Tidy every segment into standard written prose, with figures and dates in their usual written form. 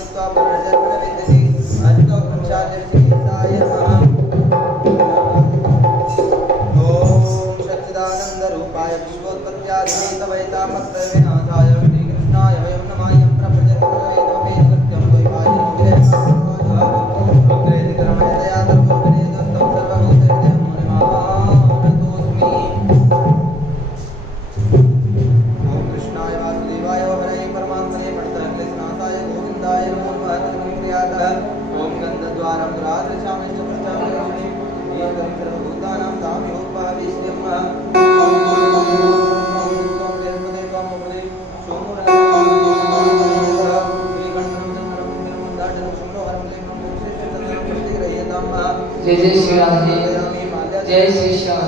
कृत्वा पुनर्जन्मनविन्दति अस्तौ वृक्षादिर्चिकित्साय नमः। ॐ सच्चिदानन्दरूपाय विश्वोत्पत्त्यादिनाथवैतामत्तविनाशाय श्रीकृष्णाय वयं नमः। यं प्रपञ्चमेतमपि सत्यं द्वैपायनो विजयमानोऽग्रेति क्रमयतया तर्कोपनिषदुक्तं सर्वभूतहृदयं मुनिमानतोऽस्मि। ॐ कृष्णाय वासुदेवाय हरये परमात्मने प्रणतक्लेशनाशाय गोविन्दाय नमो नमः। तन्मन्त्र्यातः ॐ गन्धद्वारं दुरादृशामिश्च प्रचारयामि एकं सर्वभूतानां तामिहोपविश्यं जय जय श्री राधे, जय श्री श्याम,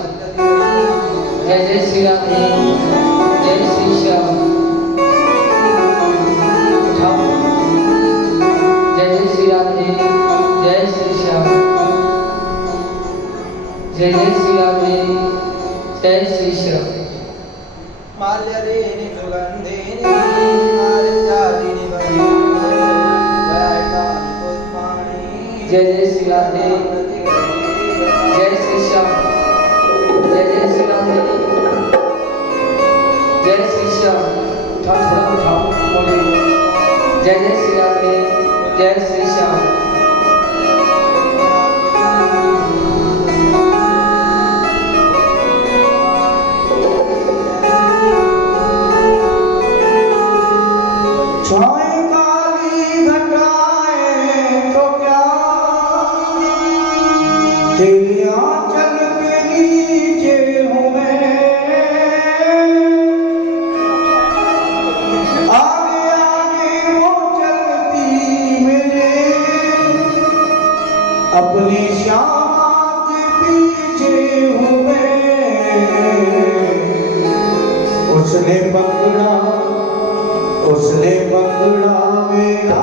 जय जय श्री राधे, जय श्री श्याम। जय जय श्री राधे, जय श्री श्याम, जय जय श्री राधे, जय श्री श्याम। माल्यदेनि सुगन्धेनि मारिजादिनि वैतानि पुष्पाणि। जय जय श्री राधे, जय श्री श्याम, जय जय श्री राधे, जय श्री श्याम। थोड़ा उठाओ बोले जय जय श्री राधे, जय श्री श्याम। तेरे आंचल के नीचे हूँ मैं, आगे आगे वो चलती मेरे, अपने श्यामा के पीछे हूँ मैं। उसने पकड़ा मेरा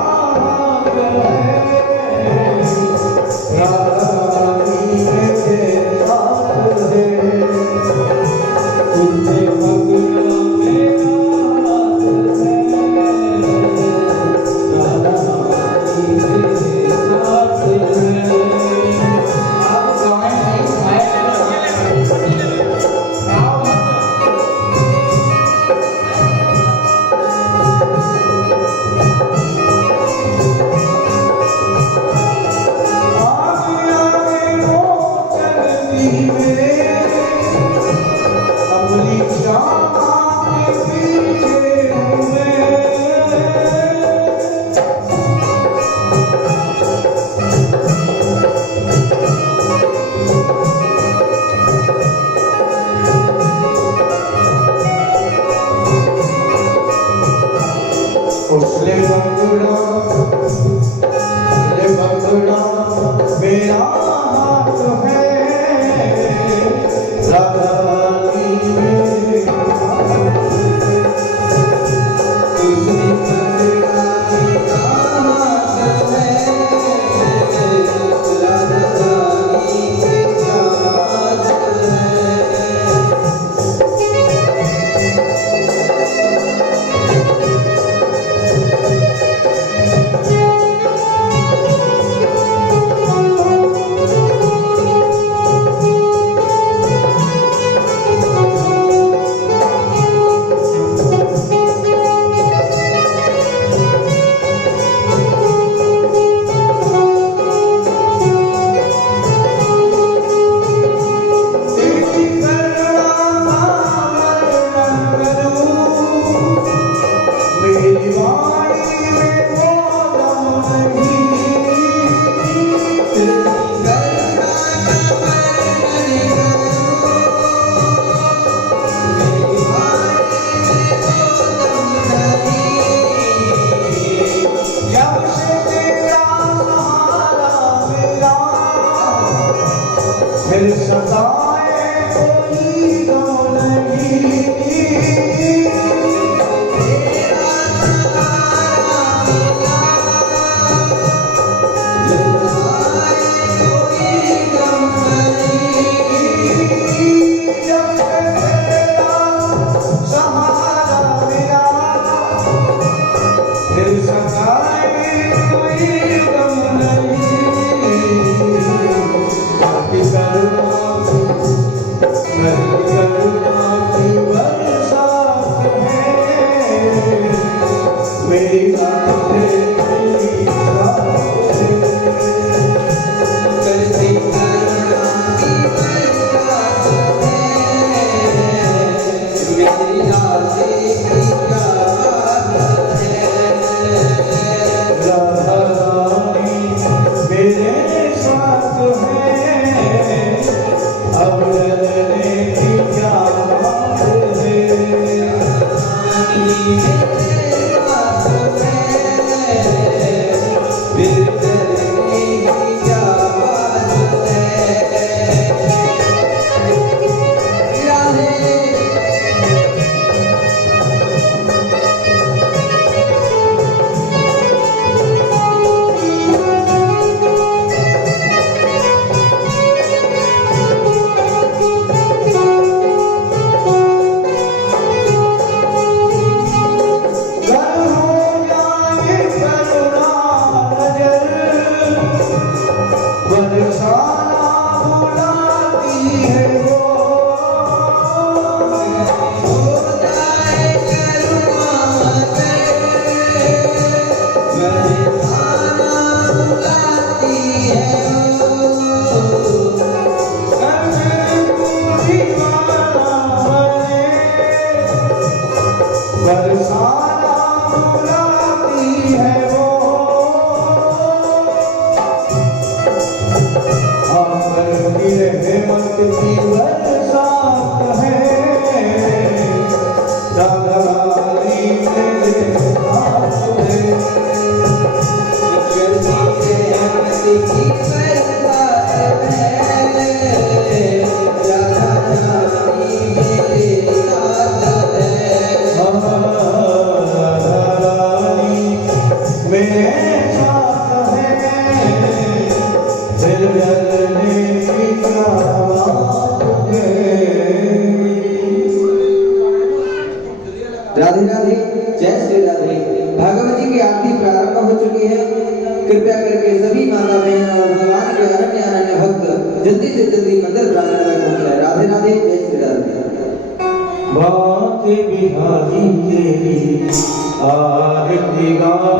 साथ है दिल जलने की क्या बात है। राधे राधे, जय श्री राधे। भागवत जी की आरती प्रारंभ हो चुकी है। कृपया करके सभी माता बहन और भगवान के अनन्य अनन्य भक्त जल्दी से जल्दी मंदिर प्रांगण में पहुंचे। राधे राधे, जय श्री राधे। बात बिहारी तेरी आरती गाओ,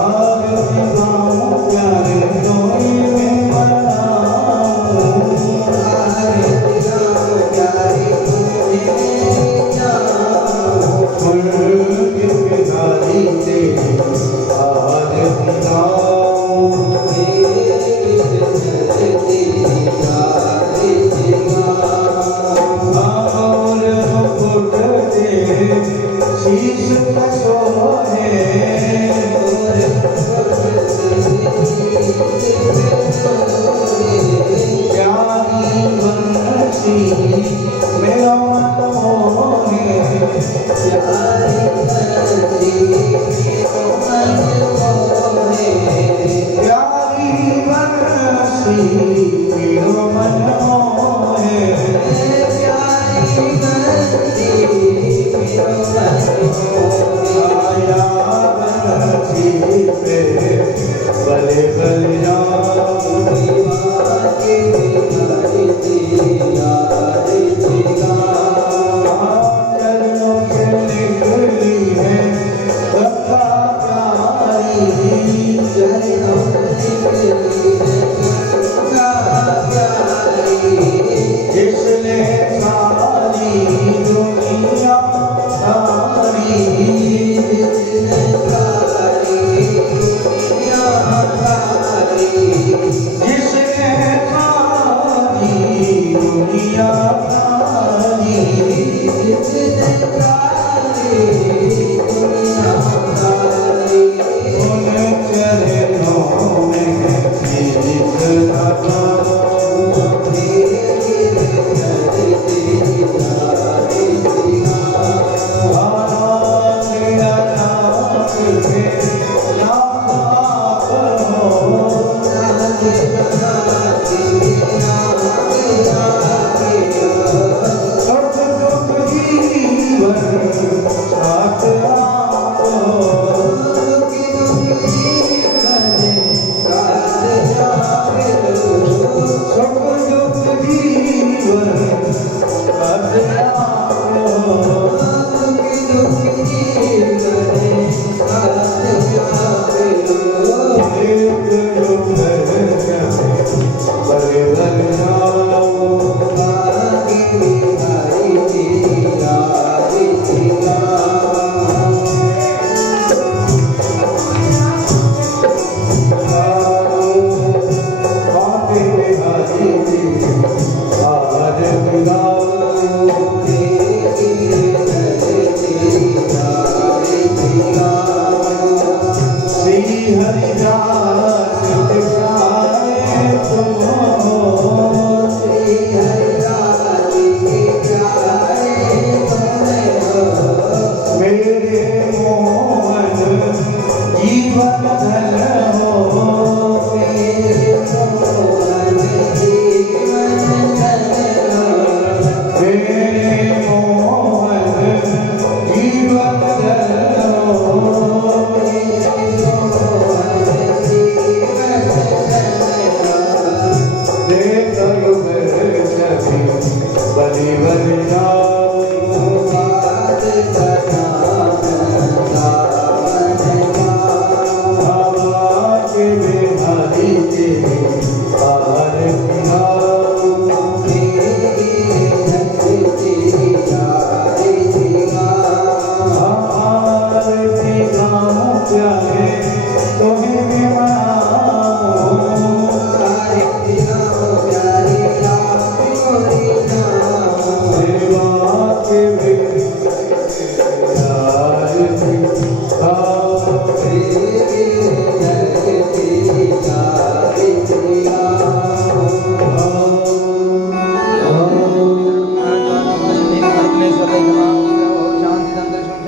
आरती गाओ प्यारे कोई में मनाओ, आरती गाओ प्यारे कोई में जाओ, बिहारी तेरी आरती गाओ। शीश कसो है प्यारी बंसी मेरा मन मोहे, प्यारी बंसी प्यारी बंसी मेरा मन मोहे, प्यारी बंसी आया बंसी पे बले बले चरणों से निकली है कथा प्यारी, चरणों से निकली है कथा प्यारी, जिसने सारी दुनिया सारी, जिसने सारी दुनिया सारी, जिसने सारी दुनिया सारी, जिसने सारी दुनिया सारी, उन चरणों में शीश लगाओ।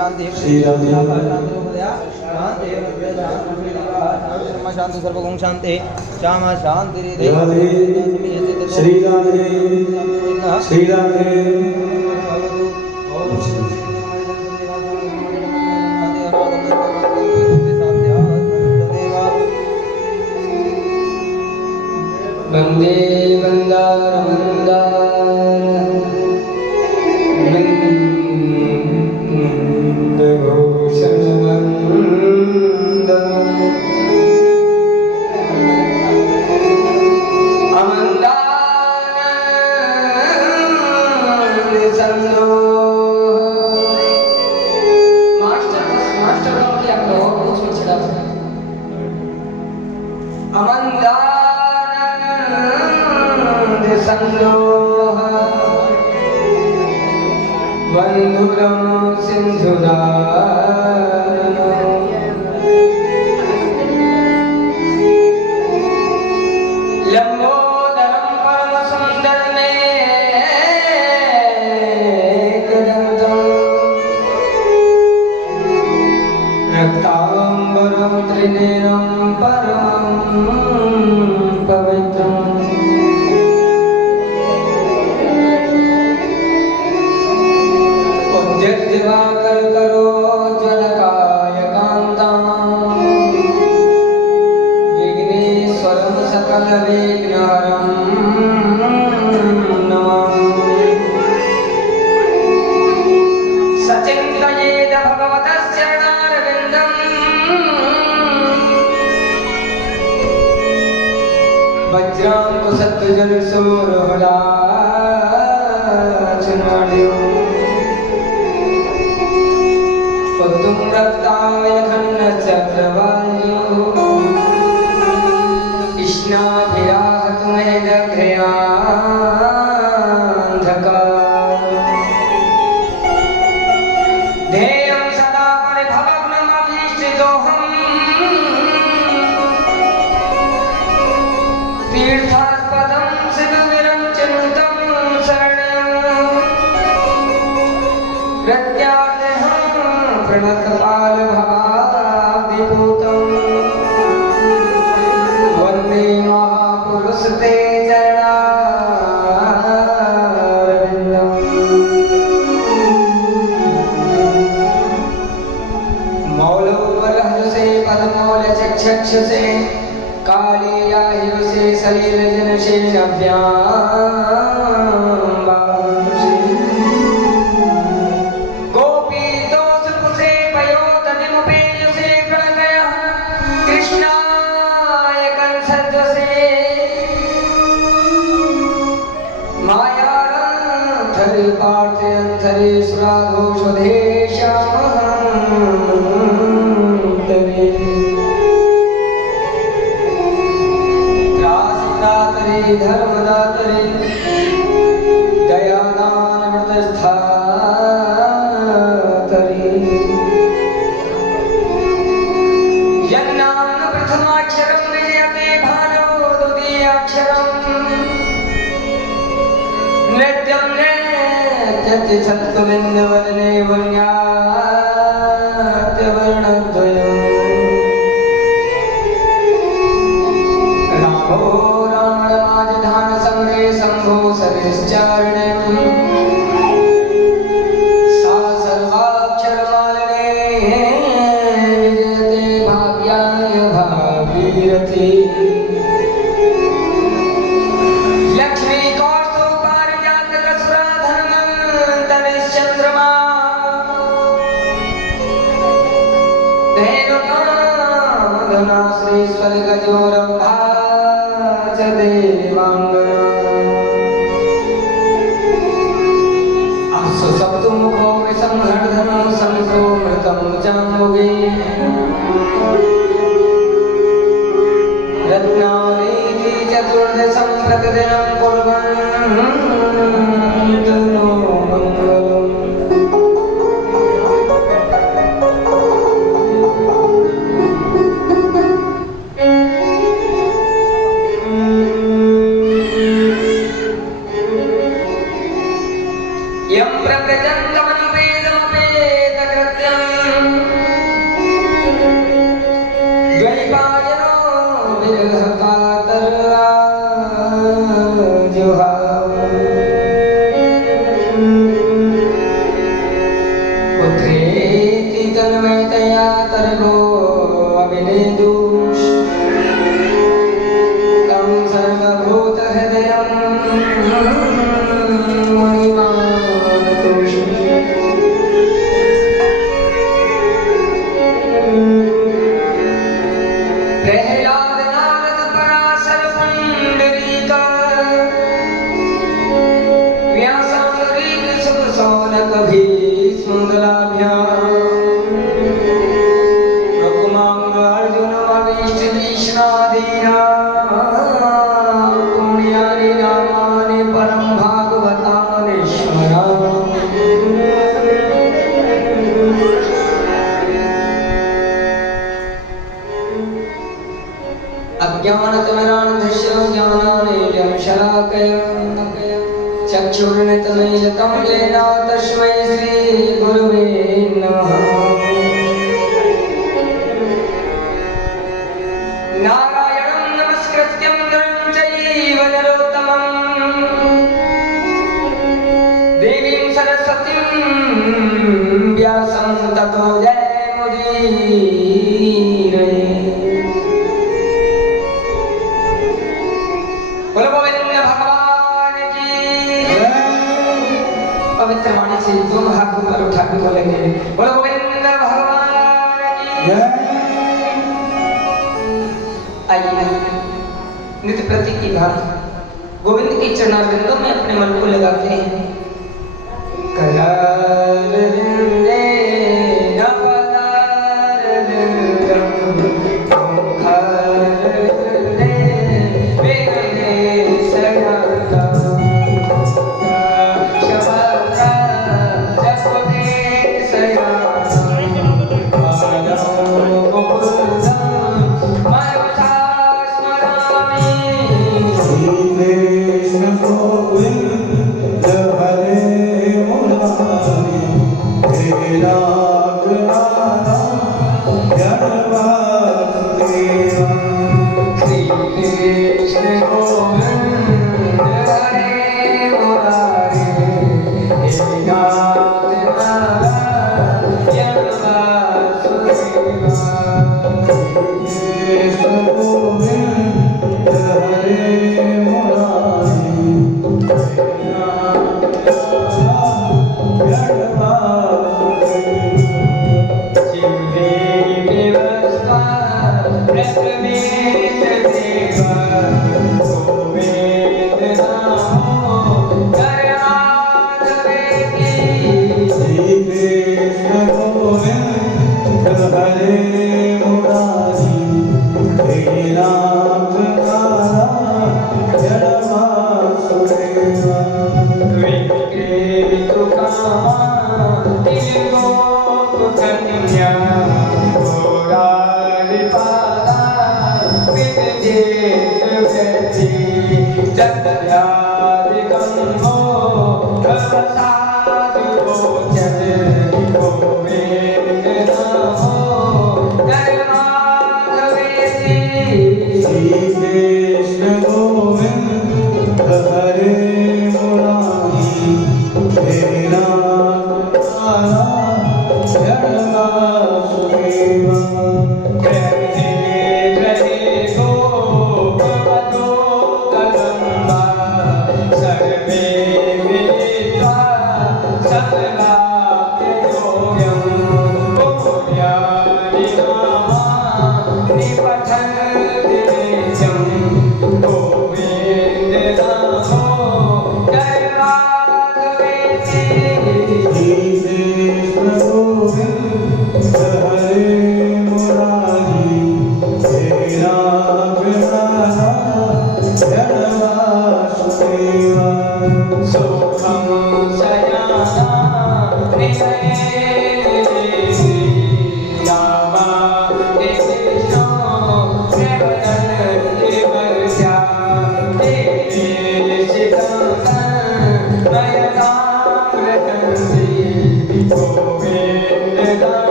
शांति शांति सर्वगुण शांति श्यामा शांति श्री राधे श्री राधे वंदे वंदार वंदभूषण बंधुरम सिंधुरा लंबोदरम परम सुंदर रक्तांबरम त्रिनेत्रम परमं पवित्रम् दिवाकर करो जलकाय कांतां विघ्नेश्वरं सकल विघ्नहरं नमामि सचिन्तयेद भगवतस्य चरणारविन्दं वज्राङ्कुशत्वजलशूरहलाचनाड्यो रक्ताय खण्डचक्रवाल्यो कृष्णाभिराहतु मे दघ्र्यान्धकार ध्येयं सदा परिभवग्नमभीष्टितोऽहम् तीर्थास्पदं शिवविरञ्चिनुतं शरणं प्रणतपाल भवादिभूतं वन्दे महापुरुष ते चरणारविन्दम् मौलोपलहंसे पदमौलचक्षुषे कालीयायुषे सलीलजनशे नव्याम्बांशे कृष्णाय कंसध्वसे मायारंधरे पार्थेऽन्धरे सुराघोषधे श्यामहंतरे त्रासदातरे धर्मदातरे दयादानवृतस्थातरे प्रथमाक्षरं विजयते भानो द्वितीयाक्षरं नृत्यं नृत्यति सत्त्वलिङ्गवदने वर्ण्यात्यवर्णद्वयम् रामो रामणमाजधानसङ्गे शम्भो सरिश्चारणम् सा सर्वाक्षरमालिने लक्ष्मी कौस्तु पारिजातक सुराधर्मन्तरिश्चन्द्रमा धेनुकांगना श्रीस्वर्गजोरम्भा च देवाङ्गना अप्सु सप्तमुखो विसंहर्धनं संसोमृतं जाम्बुगे रत्नावली चतुर्दशं प्रतिदिनं कुर्वन्तु नो मङ्गलम् यं प्रव्रजन्तमनुपेदमपेदकृत्यं मंगलाभ्याम रुक्मांग अर्जुन वरिष्ठ कृष्णादीना पुण्यानि नामानि परम भागवतानि स्मरामि। अज्ञानतिमिरान्धस्य ज्ञानानेयं शलाकया चक्षुर्मिलितं येन तस्मै श्रीगुरुवे नमः। नारायणं नमस्कृत्यं नरं चैव नरोत्तमं देवीं सरस्वतीं व्यासं ततो जयमुदीरये। बोलो गोविंद भगवान की। पवित्र वाणी से दोनों हाथ ऊपर उठा के बोलेंगे बोलो गोविंद भगवान की। आइए नित्य प्रति की भांति गोविंद के चरणारविंदों में अपने मन को लगाते हैं। करारविंदे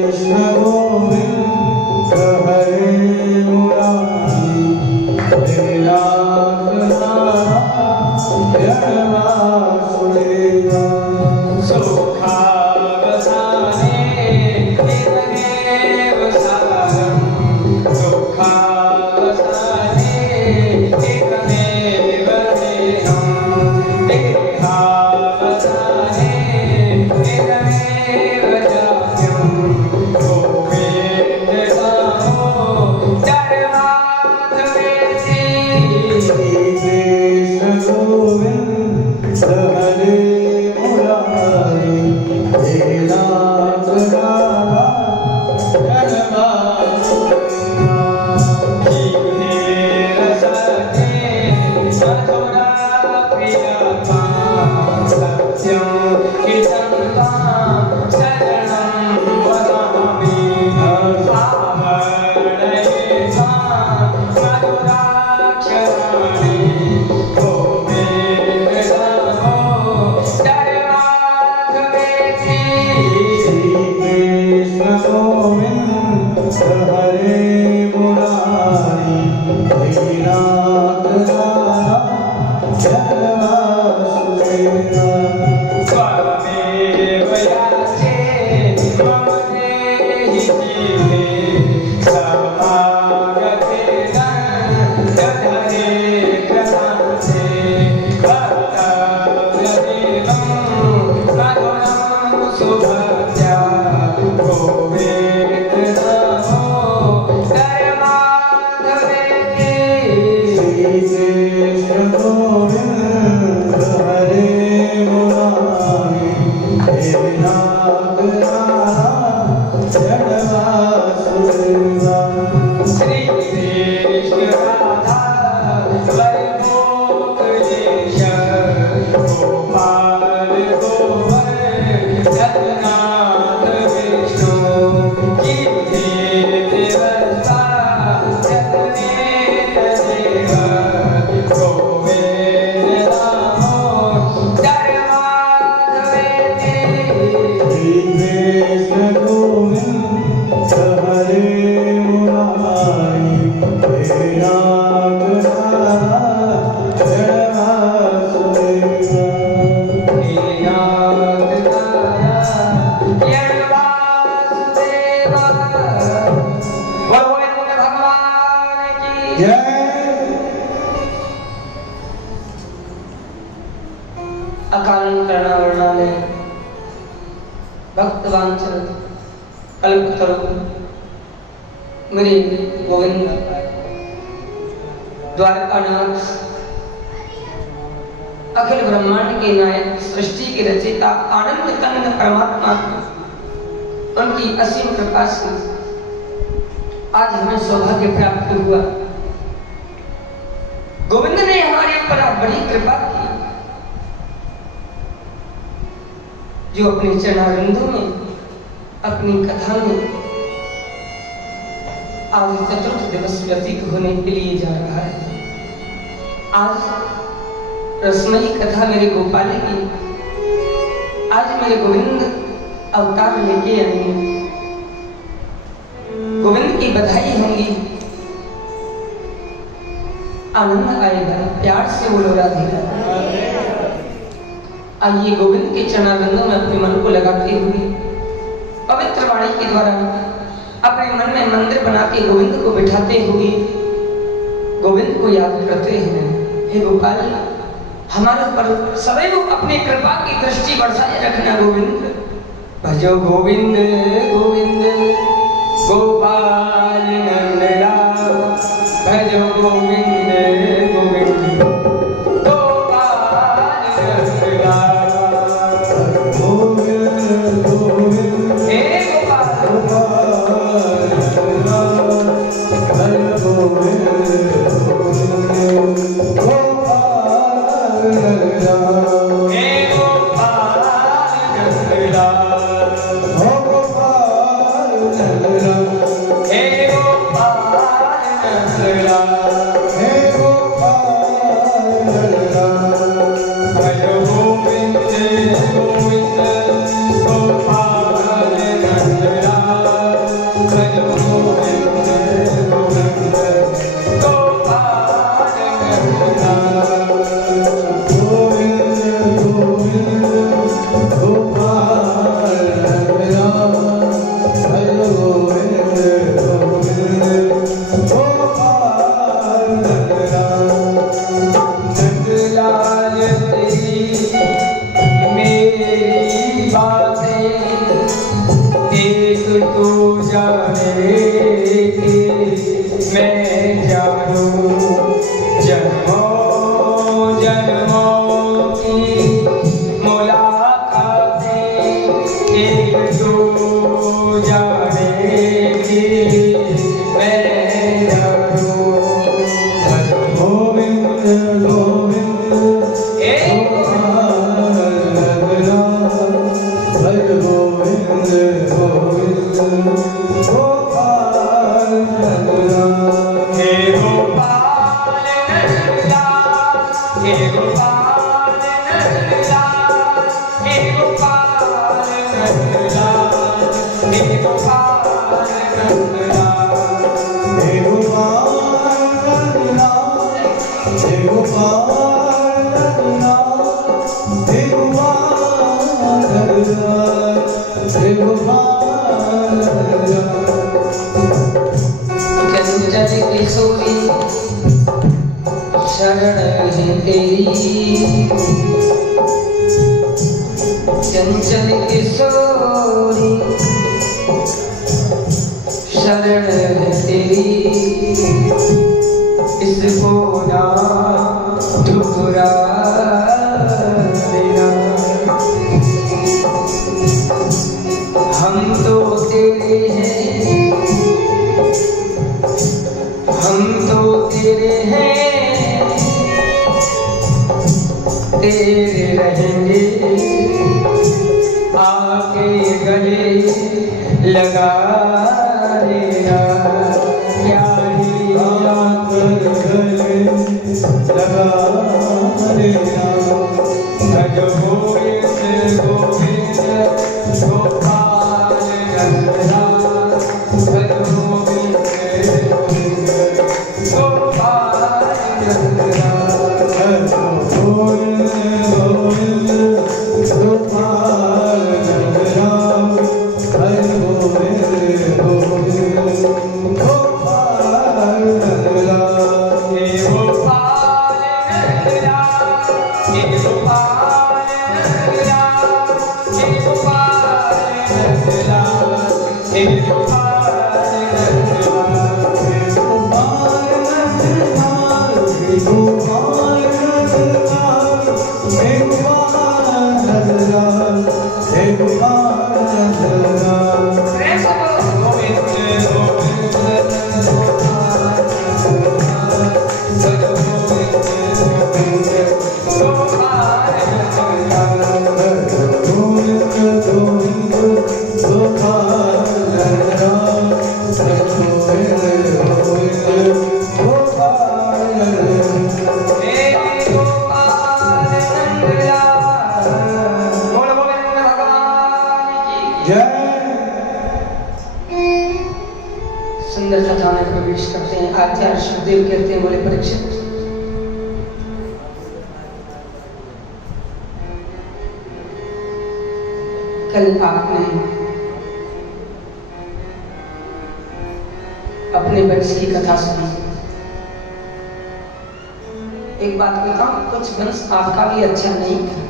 Krishna Govinda अकारण करणावर्णालय भक्तवांचल कल्पतरु मेरे गोविंद द्वारकानाथ अखिल ब्रह्मांड के नायक सृष्टि के रचयिता आनंद कंद परमात्मा उनकी असीम कृपा से आज हमें सौभाग्य प्राप्त हुआ। गोविंद ने हमारे ऊपर बड़ी कृपा की जो अपने चरणारविंदों में अपनी कथा में आज चतुर्थ दिवस व्यतीत होने के लिए जा रहा है। आज रसमयी कथा मेरे गोपाल की, आज मेरे गोविंद अवतार लेके आएंगे। गोविंद की बधाई होंगी, आनंद आएगा, प्यार से बोलो राधे राधे। आइए गोविंद के चरणारविंदों में अपने मन को लगाते हुए पवित्र वाणी के द्वारा अपने मन में मंदिर बना के गोविंद को बिठाते हुए गोविंद को याद करते हैं। हे गोपाल, हमारे ऊपर सदैव अपनी कृपा की दृष्टि बरसाए रखना गोविंद। भजो गोविंद गोविंद गोपाल नंदलाल, भजो गोविंद गोविंद गोपाल नंदलाल। गोविंद गोविंद हे गोपाल हे गोपाल शरण है तेरी, इसको ना ठुकरा देना। हम तो तेरे हैं, हम तो तेरे हैं, तेरे रहेंगे, आके गले लगा लेना। क्या ही आकर गले लगा लेना। भज गोविंद गोविंद गोपाल नंदलाल, भज गोविंद गोविंद गोपाल नंदलाल, भज गोविंद गोविंद गोपाल नंदलाल, भज गोविंद गोविंद गोपाल नंदलाल। हे गोपाल नंदलाल, हे गोपाल नंदलाल, हे गोपाल नंदलाल, हे गोपाल नंदलाल, हे गोपाल नंदलाल, हे गोपाल नंदलाल, हे गोपाल नंदलाल, हे गोपाल नंदलाल। प्रेम से बोलो गोविंद गोविंद गोपाल नंदलाल, भज गोविंद गोविंद गोपाल नंदलाल, भज गोविंद गोविंद गोपाल नंदलाल, भज गोविंद गोविंद गोपाल नंदलाल। हे गोपाल नंदलाल, बोलो गोविंद भगवान की जय। सुंदर कथा में प्रवेश करते हैं। आचार्य सुखदेव कहते हैं, बोले परीक्षित, कल आपने अपने वंश की कथा सुनी। एक बात बताऊं, कुछ वंश आपका भी अच्छा नहीं था।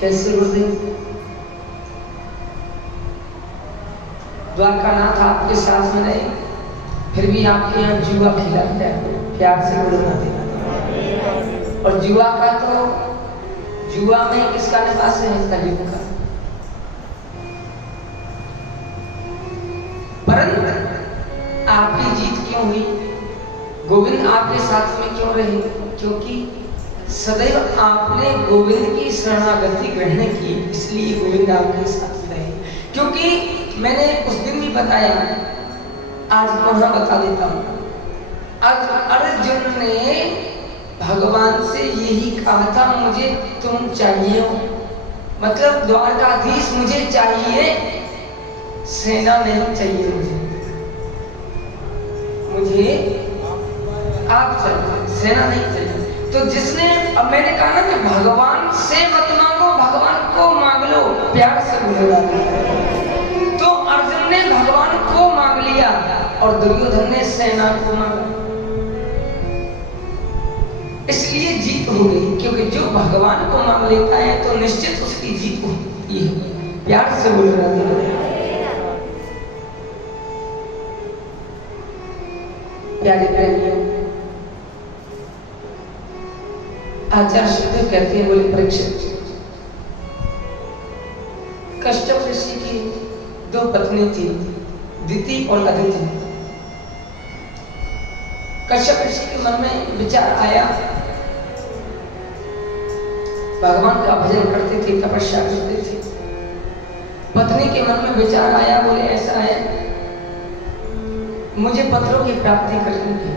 कैसे गुरुदेव? द्वारकानाथ आपके साथ में रहे, फिर भी आपके यहाँ जुआ खिलाता है। प्यार से बोलना देना। और जुआ का तो, जुआ में किसका निवास है? कलयुग का। परंतु आपकी जीत क्यों हुई? गोविंद आपके साथ में क्यों रहे? क्योंकि सदैव आपने गोविंद की शरणागति ग्रहण की, इसलिए गोविंद आपके साथ रहे। क्योंकि मैंने उस दिन भी बताया, आज पुनः बता देता हूं। अर्जुन ने भगवान से यही कहा था, मुझे तुम चाहिए हो, मतलब द्वारकाधीश मुझे चाहिए, सेना नहीं चाहिए। मुझे आप चाहिए, सेना नहीं चाहिए। तो जिसने, अब मैंने कहा ना कि भगवान से मत मांगो, भगवान को मांग लो। प्यार से बोलेगा। तो अर्जुन ने भगवान को मांग लिया और दुर्योधन ने सेना को मांगा, इसलिए जीत हो गई। क्योंकि जो भगवान को मांग लेता है तो निश्चित उसकी जीत होती है। प्यार से बोल रहा है। प्यारे प्रेमियों, आचार्य सुखदेव कहते हैं, बोले परीक्षित, कश्यप ऋषि की दो पत्नी थी, दिति और अदिति। कश्यप ऋषि के मन में विचार आया, भगवान का भजन करते थे, तपस्या करते थे। पत्नी के मन में विचार आया, बोले ऐसा है, मुझे पत्रों की प्राप्ति करनी है।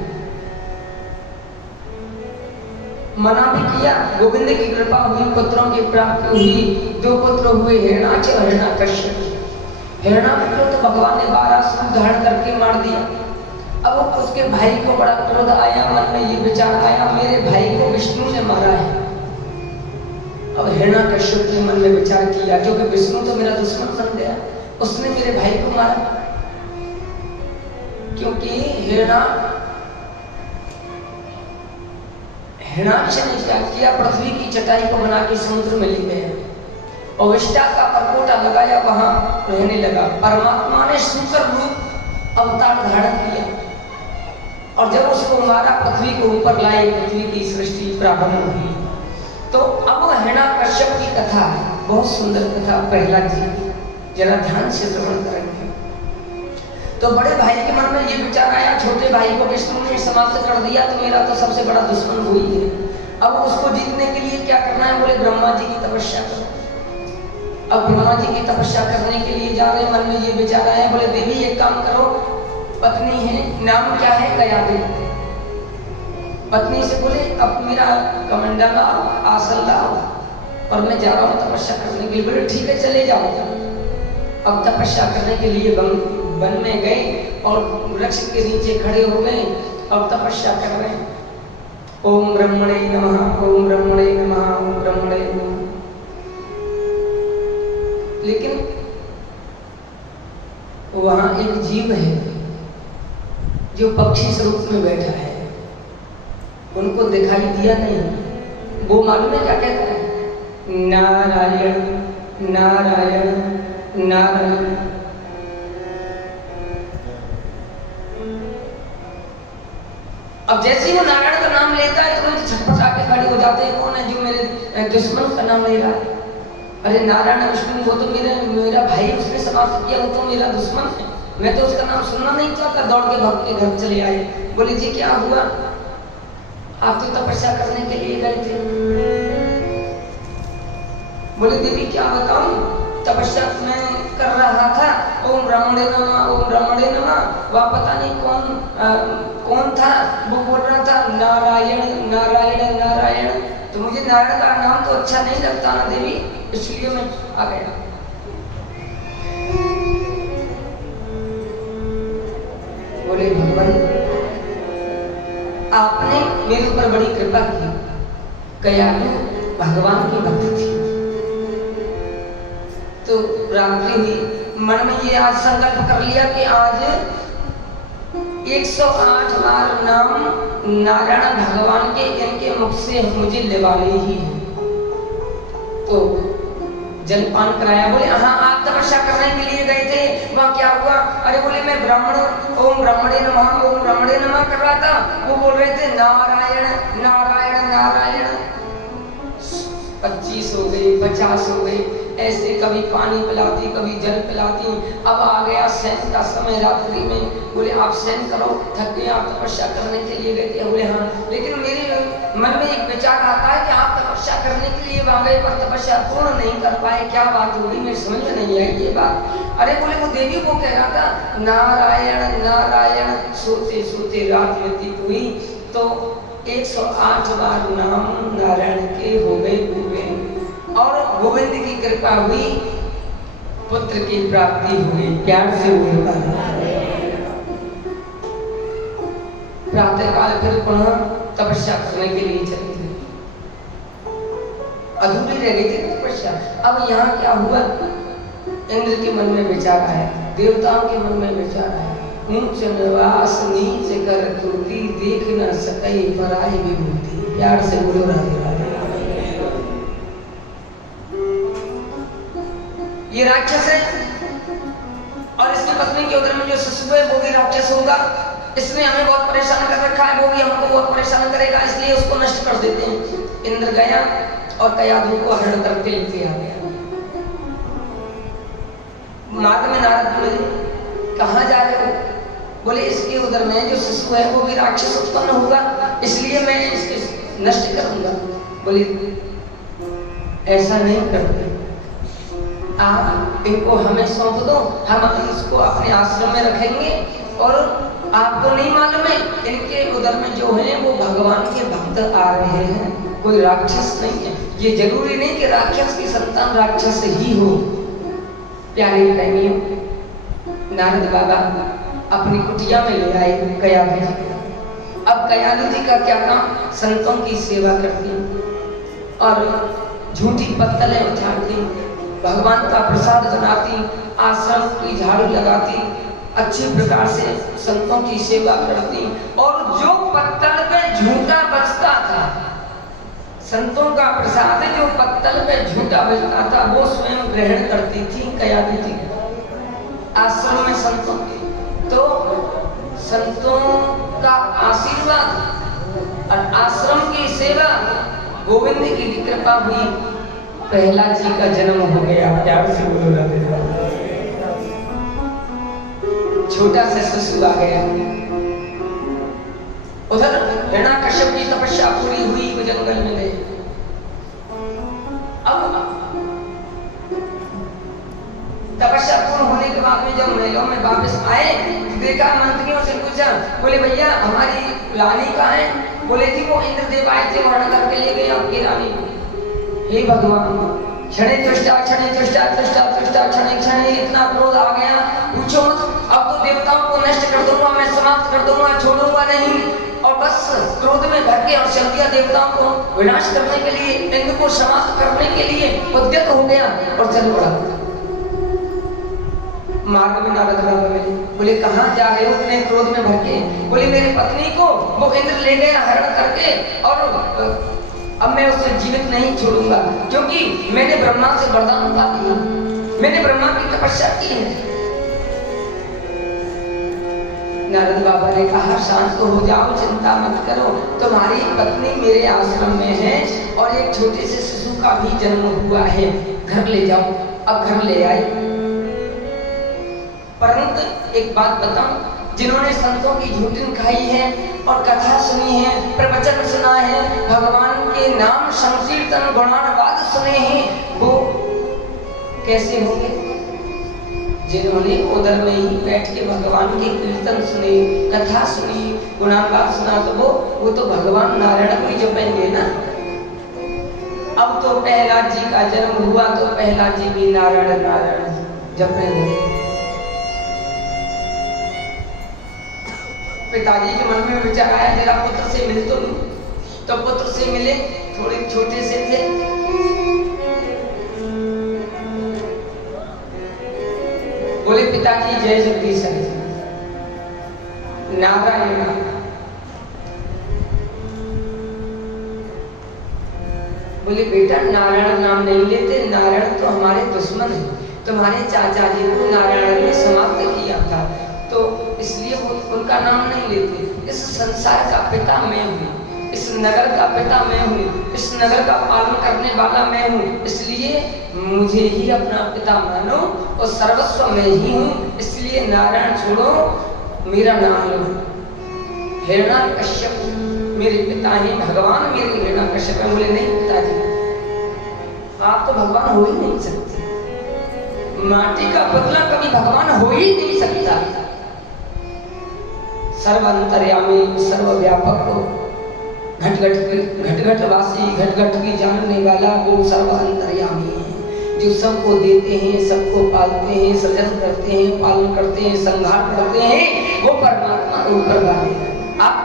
मना भी किया, गोविंद की कृपा हुई, पुत्रों की प्राप्ति हुई। 2 पुत्र हुए, हिरणाक्ष और हिरण्याकश्यप। हिरण्याक्ष को तो भगवान ने 12 सूर धारण करके मार दिया। अब उसके भाई को बड़ा क्रोध आया, मन में ये विचार आया, मेरे भाई को विष्णु ने मारा है। अब हिरण्याकश्यप ने मन में विचार किया, क्योंकि विष्णु तो मेरा दुश्मन बन गया, उसने मेरे भाई को मारा। क्योंकि हिरणाक्ष ने क्या किया, पृथ्वी की चटाई को बना के समुद्र में ले गया और विष्टा का परकोटा लगाया, वहां रहने लगा। परमात्मा ने सूकर रूप अवतार धारण किया और जब उसको मारा, पृथ्वी को ऊपर लाए, पृथ्वी की सृष्टि प्रारंभ हुई। तो अब हिरण्यकश्यप की कथा है, बहुत सुंदर कथा प्रहलाद जी की, जरा ध्यान से श्रवण करेंगे। तो बड़े भाई के मन में ये विचार आया, छोटे भाई को विष्णु ने समाप्त कर दिया तो मेरा तो सबसे बड़ा दुश्मन वही है, अब उसको जीतने के लिए क्या करना है? बोले ब्रह्मा जी की तपस्या करो। अब ब्रह्मा जी की तपस्या करने के लिए जा रहे, मन में ये विचार आया, बोले देवी एक काम करो, पत्नी है, नाम क्या है? कयादि। पत्नी से बोले अब मेरा कमंडल लाओ, आसन लाओ और मैं जा रहा हूँ तपस्या करने के लिए। बोले ठीक है चले जाओ। अब तपस्या करने के लिए वन में गए और वृक्ष के नीचे खड़े हो गए और तपस्या कर रहे हैं। ओम ब्रह्मणे नमः, ओम ब्रह्मणे नमः, ओम ब्रह्मणे नमः। लेकिन वहां एक जीव है जो पक्षी स्वरूप में बैठा है, उनको दिखाई दिया नहीं। वो मालूम है क्या कहता है? नारायण नारायण नारायण। अब जैसे ही वो नारायण का नाम लेता है तो छटपटा के खड़े हो जाते हैं, कौन है जो मेरे दुश्मन का नाम ले रहा है? अरे नारायण विष्णु, वो तो मेरा भाई, उसने समाप्त किया, वो तो मेरा दुश्मन है, मैं तो उसका नाम सुनना नहीं चाहता। दौड़ के भक्त के घर चले आए। बोले जी क्या हुआ? आप तो तपस्या करने के लिए गए थे। बोले देवी क्या बताऊं, तपस्या मैं कर रहा था, ओम ब्रह्मणे नमः, ओम ब्रह्मणे नमः। वह पता नहीं कौन था, वो बोल रहा था नारायण नारायण नारायण। तो मुझे नारायण का नाम तो अच्छा नहीं लगता ना देवी, इसलिए मैं आ गया। बोले भगवान आपने मेरे ऊपर बड़ी कृपा की। कयादि भगवान की भक्त थी। तो रात्रि हुई, मन में ये आज संकल्प कर लिया कि आज 108 बार नाम नारायण भगवान के इनके मुख से मुझे लेवाले ही है। तो जलपान कराया। बोले हाँ आप तपस्या करने के लिए गए थे, वहाँ क्या हुआ? अरे बोले मैं ओम ब्रह्मणे नमः, ओम ब्रह्मणे नमः कर रहा था, वो बोल रहे थे नारायण नारायण नारायण। 25 हो गए, 50 हो गए, ऐसे कभी पानी पिलाती, कभी जल पिलाती। अब आ गया शयन का समय रात्रि में। बोले आप शयन करो, थक गए, आप तपस्या करने के लिए गए थे। बोले हाँ, लेकिन मेरे मन में एक विचार आता है कि आप तपस्या करने के लिए वहां गए पर तपस्या पूर्ण नहीं कर पाए, क्या बात हो गई? मेरी समझ में नहीं आई ये बात। अरे बोले वो देवी को कह रहा था नारायण नारायण। सोते सोते रात व्यतीत हुई तो 108 बार नाम नारायण के हो गए पूरे और गोविंद की कृपा हुई, पुत्र की प्राप्ति हुई। प्यार से बोलता प्रातः काल फिर पुनः तपस्या करने के लिए चले थे। अधूरी रह गई थी तपस्या। अब यहाँ क्या हुआ? इंद्र के मन में विचार आया, देवताओं के मन में विचार आया, ऊंच निवास नीच कर त्रुटि, देख न सके पराई विभूति। प्यार से बोलो राधे राधे। ये राक्षस है और इसकी पत्नी के उदर में जो शिशु है वो भी राक्षस होगा। इसने हमें बहुत परेशान कर रखा है, वो भी हमको बहुत परेशान करेगा, इसलिए उसको नष्ट कर देते हैं। इंद्र गया और कयाधु को हरण करके लेके आ गया। मार्ग में नारद बोले कहाँ जा रहे हो? बोले इसके उदर में जो शिशु है वो भी राक्षस उत्पन्न होगा, इसलिए मैं इसके नष्ट करूंगा। बोले ऐसा नहीं करते, आप इनको हमें सौंप दो, हम इसको अपने आश्रम में रखेंगे। और आपको नहीं मालूम है इनके उदर में जो है वो भगवान के भक्त आ रहे हैं, कोई राक्षस नहीं है। ये जरूरी नहीं कि राक्षस की संतान राक्षस ही हो। प्यारे प्रेमियों, नारद बाबा अपनी कुटिया में ले आए कयाधु जी। अब कयाधु जी का क्या काम? संतों की सेवा करती और झूठी पत्तलें उठाती, भगवान का प्रसाद बनाती, आश्रम की झाड़ू लगाती, अच्छी प्रकार से संतों की सेवा करती। और जो पत्तल पे झूठा बचता था, संतों का प्रसाद जो पत्तल पे झूठा बचता था वो स्वयं ग्रहण करती थी कयाधु जी। आश्रम में संतों की तो संतों का आशीर्वाद और आश्रम की सेवा, गोविंद की कृपा हुई, प्रहलाद जी का जन्म हो गया। प्यार से बोलो राधे राधे। छोटा सा शिशु आ गया। उधर हिरण्याकश्यप की तपस्या पूरी हुई, वो जंगल में गए। अब तपस्या पूर्ण होने के बाद में जब महलों में वापस आए, देखा, मंत्रियों से पूछा, बोले भैया हमारी रानी कहाँ है? बोले थी वो इंद्रदेव आए थे, वर्ण करके ले गए आपकी रानी को। हे भगवान, क्षणे तुष्टा क्षणे क्षणे इतना क्रोध आ गया, पूछो मत। अब तो देवताओं को नष्ट कर दूंगा, मैं समाप्त कर दूंगा, छोड़ूंगा नहीं। और बस क्रोध में भर के और चल दिया, देवताओं को विनाश करने के लिए, इंद्र को समाप्त करने के लिए उद्यत हो गया और चल पड़ा। मार्ग में नारद बाबा मिले, बोले कहाँ जा रहे हो इतने क्रोध में भर के? बोले मेरी पत्नी को वो इंद्र ले गया हरण करके, और अब मैं उसे जीवित नहीं छोड़ूंगा, क्योंकि मैंने ब्रह्मा से वरदान पा लिया, मैंने ब्रह्मा की तपस्या की है। नारद बाबा ने कहा शांत हो जाओ, चिंता मत करो, तुम्हारी पत्नी मेरे आश्रम में है और एक छोटे से शिशु का भी जन्म हुआ है, घर ले जाओ। अब घर ले आई। परंतु एक बात बताऊं, जिन्होंने संतों की झूठन खाई है और कथा सुनी है, प्रवचन सुना है, भगवान के नाम संकीर्तन गुणानुवाद सुने हैं, वो कैसे होंगे? जिन्होंने उधर में ही बैठ के भगवान के कीर्तन सुने, कथा सुनी, गुणानुवाद सुना, तो वो तो भगवान नारायण को ही जपेंगे ना। अब तो प्रहलाद जी का जन्म हुआ तो प्रहलाद जी भी नारायण नारायण जपेंगे। पिताजी के मन में विचार आया, जरा पुत्र से मिल तो लूं। तो पुत्र से मिले, थोड़े छोटे से थे। बोले पिताजी जय जगदीश नारायण। बोले बेटा नारायण नाम नहीं लेते, नारायण तो हमारे दुश्मन है, तुम्हारे चाचा जी को नारायण ने समाप्त किया था, तो इसलिए वो उनका नाम नहीं लेते। इस संसार का पिता मैं हूँ, इस नगर का पिता मैं हूँ, इस नगर का पालन करने वाला मैं हूँ, इसलिए मुझे ही अपना पिता मानो और सर्वस्व मैं ही हूँ, इसलिए नारायण छोड़ो, मेरा नाम लो। हिरण्याकश्यप मेरे पिता हैं, भगवान मेरे हिरण्याकश्यप है। बोले नहीं पिताजी, आप तो भगवान हो ही नहीं सकते, माटी का पुतला कभी भगवान हो ही नहीं सकता। सर्व अंतर्यामी, सर्वव्यापक, घट घट वासी, घट घट की जानने वाला, वो सर्व अंतर्यामी है, जो सबको देते हैं, सबको पालते हैं, सृजन करते हैं, पालन करते हैं, संहार करते हैं, वो परमात्मा ऊपर वाले हैं। आप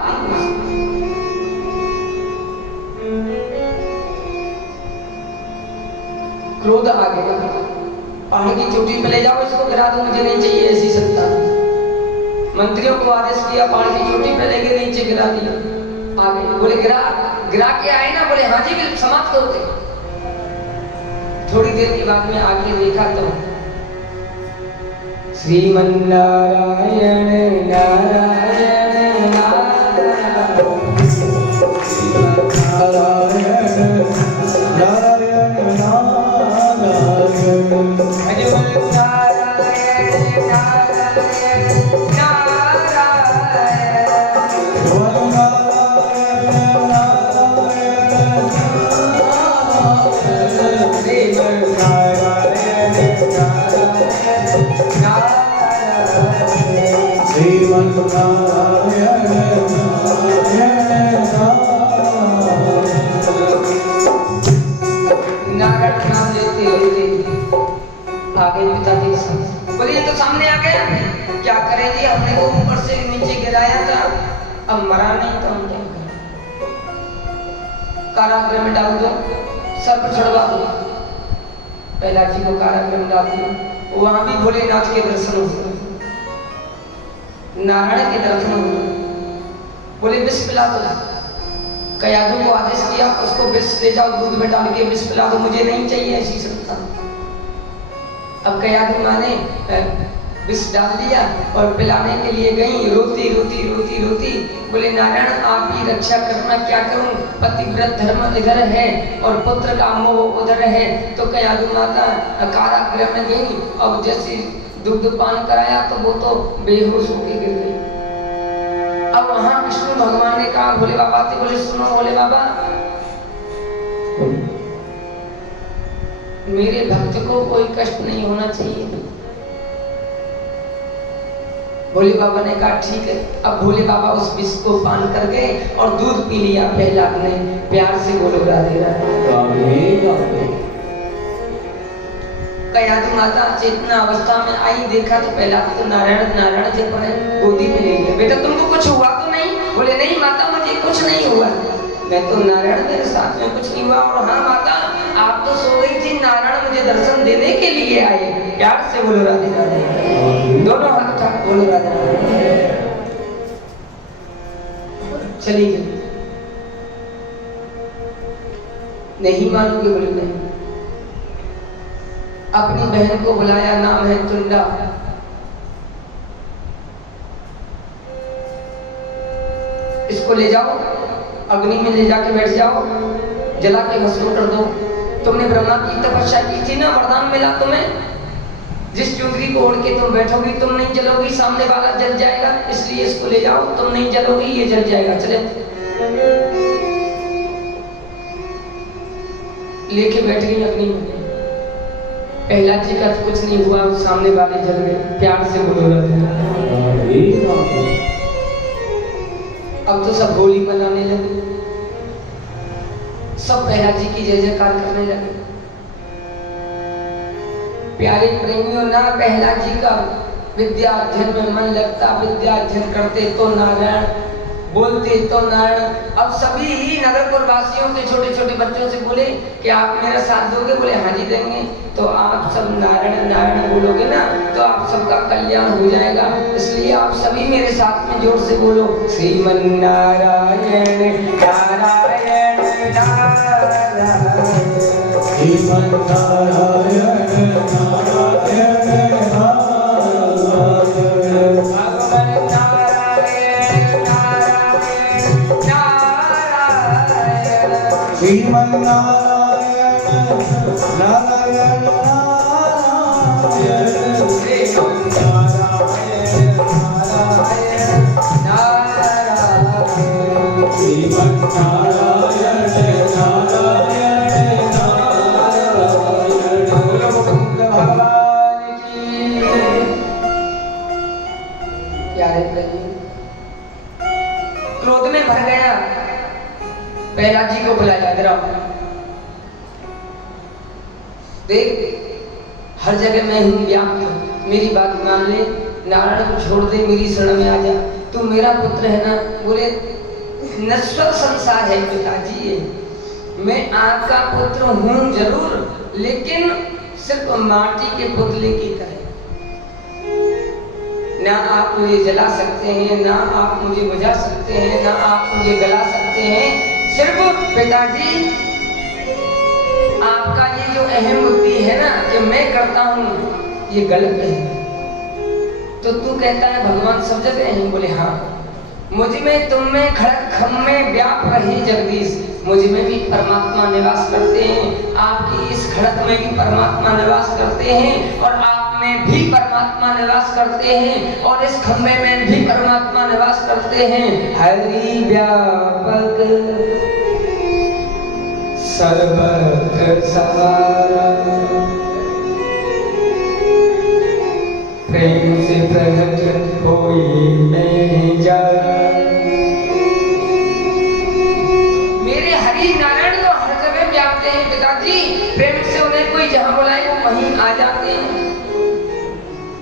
क्रोध आ गया, पहाड़ की चोटी पे ले जाओ, इसको गिरा दो, मुझे नहीं चाहिए ऐसी सत्ता। मंत्रियों को आदेश किया, पहाड़ की चोटी पे ले गए, नीचे गिरा दिया। आगे बोले गिरा के आए ना? बोले हाँ जी, बिल्कुल समाप्त होते। थोड़ी देर के बाद में आगे देखा तो श्रीमन नारायण नारायण क्या करेंगे? हमने वो ऊपर से नीचे गिराया था, अब मरा नहीं तो हम क्या करें? कारागृह में डाल दो, सर्प चढ़वा दो। प्रहलाद जी को कारागृह में डाल दो, वहां भी भोलेनाथ के दर्शन हुए, नारायण के दर्शन हुए। बोले विष पिला दो। कयाधु को आदेश किया, उसको विष ले जाओ, दूध में डाल के विष पिला दो, मुझे नहीं चाहिए ऐसी सत्ता। अब कयाधु माने विष डाल दिया और पिलाने के लिए गई, रोती रोती रोती रोती बोले नारायण आप ही रक्षा करना, क्या करूं, पतिव्रत धर्म इधर है और पुत्र का मोह उधर है। तो कयादु माता कारागृह में गई, अब जैसे दुग्ध पान कराया तो वो तो बेहोश होकर गिर गई। अब वहां विष्णु भगवान ने कहा भोले बाबा से, बोले सुनो भोले बाबा, मेरे भक्त को कोई कष्ट नहीं होना चाहिए। भोले बाबा ने कहा ठीक है। अब भोले बाबा उस विष को पान कर गए और दूध पी लिया। प्रहलाद ने प्यार से बोलो राधे राधे। कयादु माता चेतना अवस्था में आई, देखा तो प्रहलाद तो नारायण नारायण जप रहे, गोदी में ले लिया। बेटा तुमको कुछ हुआ तो नहीं? बोले नहीं माता मुझे कुछ नहीं हुआ, मैं तो नारायण मेरे साथ में कुछ नहीं हुआ। और हाँ माता आप तो सो गई थी, नारायण मुझे दर्शन देने के लिए आए। प्यार से बोलो राधे राधे, दोनों हाथ उठा बोलो राधे राधे। चली गई, नहीं मानोगे? बोले नहीं। अपनी बहन को बुलाया, नाम है तुंडा। इसको ले जाओ, अग्नि में ले जाके बैठ जाओ, जला के भस्म कर दो। तुमने ब्रह्मा की तपस्या की थी ना, वरदान मिला तुम्हें, जिस चुंदरी को ओढ़ के तुम बैठोगी तुम नहीं जलोगी, सामने वाला जल जाएगा, इसलिए इसको ले जाओ, तुम नहीं जलोगी ये जल जाएगा। चले लेके बैठ गई अग्नि में। पहला जी का कुछ नहीं हुआ, सामने वाले जल गए। प्यार से बोलो राधे। अब तो सब होली मनाने लगे, सब प्रहलाद जी की जय जयकार करने लगे। प्यारे प्रेमियों, ना प्रहलाद जी का विद्या अध्ययन में मन लगता, विद्या अध्ययन करते तो नारायण, बोलते तो नारायण। अब सभी ही नगरपुर वासियों के छोटे छोटे बच्चों से बोले कि आप मेरा साथ दोगे? बोले हाँ जी देंगे। तो आप सब नारायण नारायण बोलोगे ना तो आप सबका कल्याण हो जाएगा, इसलिए आप सभी मेरे साथ में जोर से बोलो श्रीमन नारायण नारायण नारायण, श्रीमन नारायण नारायण श्रीमन नारायण नारायण नारायण, श्रीमन नारायण नारायण नारायण, श्रीमन नारायण नारायण नारायण। भगवान की प्यारे प्रेमी, क्रोध में भर गया, प्रहलाद जी को बुलाया। इधर आओ, देख हर जगह मैं हूँ व्याप्त, मेरी बात मान ले, नारायण को छोड़ दे, मेरी शरण में आ जा, तू मेरा पुत्र है ना। बोले नश्वर संसार है पिताजी, ये मैं आपका पुत्र हूँ जरूर, लेकिन सिर्फ माटी के पुतले की तरह। ना आप मुझे जला सकते हैं, ना आप मुझे बुझा सकते हैं, ना आप मुझे गला सकते हैं। सिर्फ पिताजी आपका ये जो अहम बुद्धि है ना कि मैं करता हूँ, ये गलत है। तो तू कहता है भगवान सब जगह है? बोले हाँ, मुझ में तुम में खड़क खम में व्याप रही जगदीश, मुझ में भी परमात्मा निवास करते हैं, आपकी इस खड़क में भी परमात्मा निवास करते हैं, और आप में भी परमात्मा निवास करते हैं, और इस खम्भे में भी परमात्मा निवास करते हैं। हरि व्यापक सर्वत्र सहारा, प्रेम से प्रकट होई में जा। मेरे हरि नारायण तो हर जगह व्याप्त हैं पिताजी, प्रेम से उन्हें कोई जहां बुलाए वो वहीं आ जाते हैं।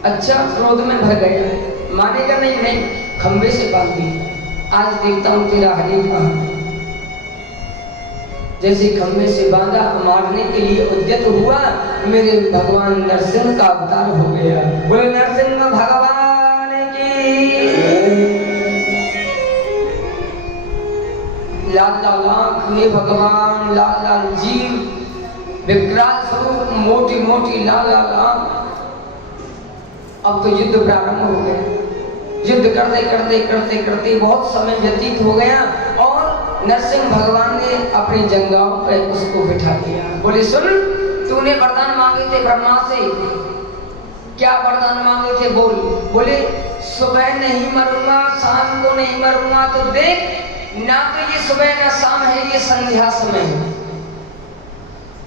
अच्छा, क्रोध में भर गया, मानेगा नहीं? नहीं, खंबे से बांध दी, आज देखता हूँ तेरा हरि कहाँ। जैसे खंबे से बांधा, मारने के लिए उद्यत हुआ, मेरे भगवान नरसिंह का अवतार हो गया। बोले नरसिंह भगवान की। लाल लाल आंख में भगवान, लाल लाल जीव, विकराल स्वरूप, मोटी मोटी लाल लाल आंख, अब तो युद्ध प्रारंभ हो गया। युद्ध करते करते करते करते बहुत समय व्यतीत हो गया और नरसिंह भगवान ने अपनी जंगाओं पे उसको बिठा दिया। बोले सुन, तूने वरदान मांगे थे ब्रह्मा से, क्या वरदान मांगे थे बोल। बोले सुबह नहीं मरूंगा, शाम को नहीं मरूंगा। तो देख ना, तो ये सुबह ना शाम है, ये संध्या समय है।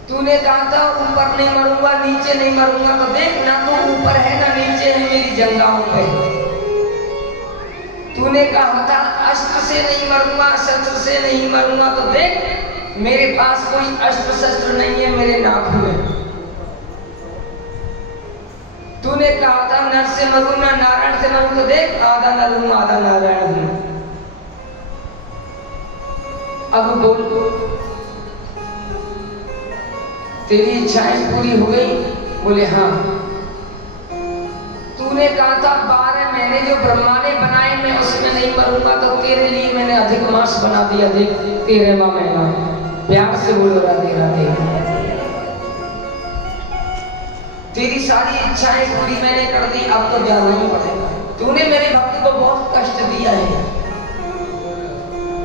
तूने कहा था ऊपर नहीं मरूंगा, नीचे नहीं मरूंगा। तो देख ना, तो ऊपर है ना नीचे है, मेरी जंगाओं पे। तूने कहा था अस्त्र से नहीं मरूंगा, शस्त्र से नहीं मरूंगा। तो देख मेरे पास कोई अस्त्र शस्त्र नहीं है, मेरे नाखून में। तूने कहा था नर से मरूं ना नारायण से मरूं। तो देख आधा नर हूं आधा नारायण हूं। अब बोल, तेरी इच्छाएं पूरी हो गई। बोले हाँ। तूने कहा था 12 महीने जो ब्रह्मा ने बनाए मैं उसमें नहीं मरूंगा। तो तेरे लिए मैंने अधिक मास बना दिया। देख 13वां महीना। प्यार से बोलो राधे राधे। तेरी सारी इच्छाएं पूरी मैंने कर दी, अब तो जाना ही पड़ेगा। तूने मेरे भक्त को बहुत कष्ट दिया है।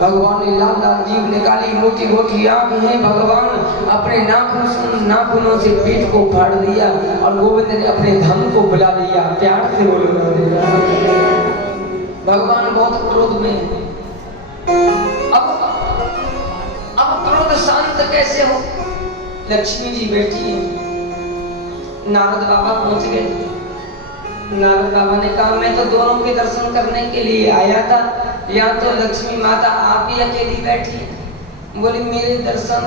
भगवान ने लाल लाल जीभ निकाली, मोटी मोटी आंख है। भगवान अपने नाखूनों से पेट को फाड़ दिया और गोविंद ने अपने धम को बुला लिया। प्यार से बोलो भगवान बहुत क्रोध में। अब क्रोध शांत कैसे हो। लक्ष्मी जी बैठी है, नारद बाबा पहुंच गए। नारद बाबा ने कहा मैं तो दोनों के दर्शन करने के लिए आया था, यहाँ तो लक्ष्मी माता आप ही अकेली बैठी। बोले मेरे दर्शन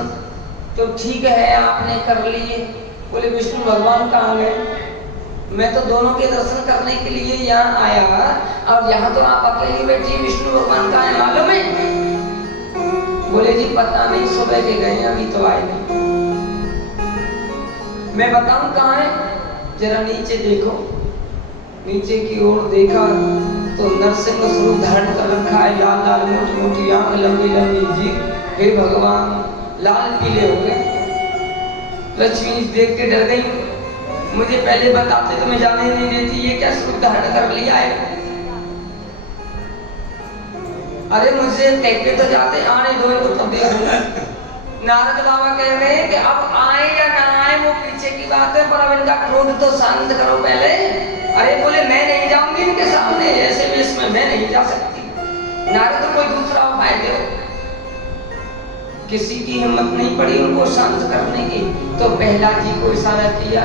तो ठीक है आपने कर लिए। बोले विष्णु भगवान कहाँ गए। मैं तो दोनों के दर्शन करने के लिए यहाँ आया और यहाँ तो आप अकेली बैठी, विष्णु भगवान कहाँ है मालूम है। बोले जी पता नहीं, सुबह के गए अभी तो आए नहीं। मैं बताऊं कहाँ है, जरा नीचे देखो। नीचे की ओर देखा तो नरसिंह स्वरूप धारण कर रखा है, लाल लाल मोटी मोटी आंख, लंबी लंबी जीभ। हे भगवान लाल पीले हो गए। लक्ष्मी देख के डर गई। मुझे पहले बताते तो मैं जाने नहीं देती, ये क्या स्वरूप धारण कर लिया है। अरे मुझसे कहते तो जाते, आने दो इनको तो देख। नारद बाबा कह रहे हैं कि अब आए या ना आए वो पीछे की बात है, पर अब इनका क्रोध तो शांत करो पहले। अरे बोले मैं नहीं जाऊंगी इनके सामने, ऐसे भी इसमें मैं नहीं जा सकती। नारद कोई दूसरा उपाय दो। किसी की हिम्मत नहीं पड़ी उनको शांत करने की। तो प्रहलाद जी को इशारा किया,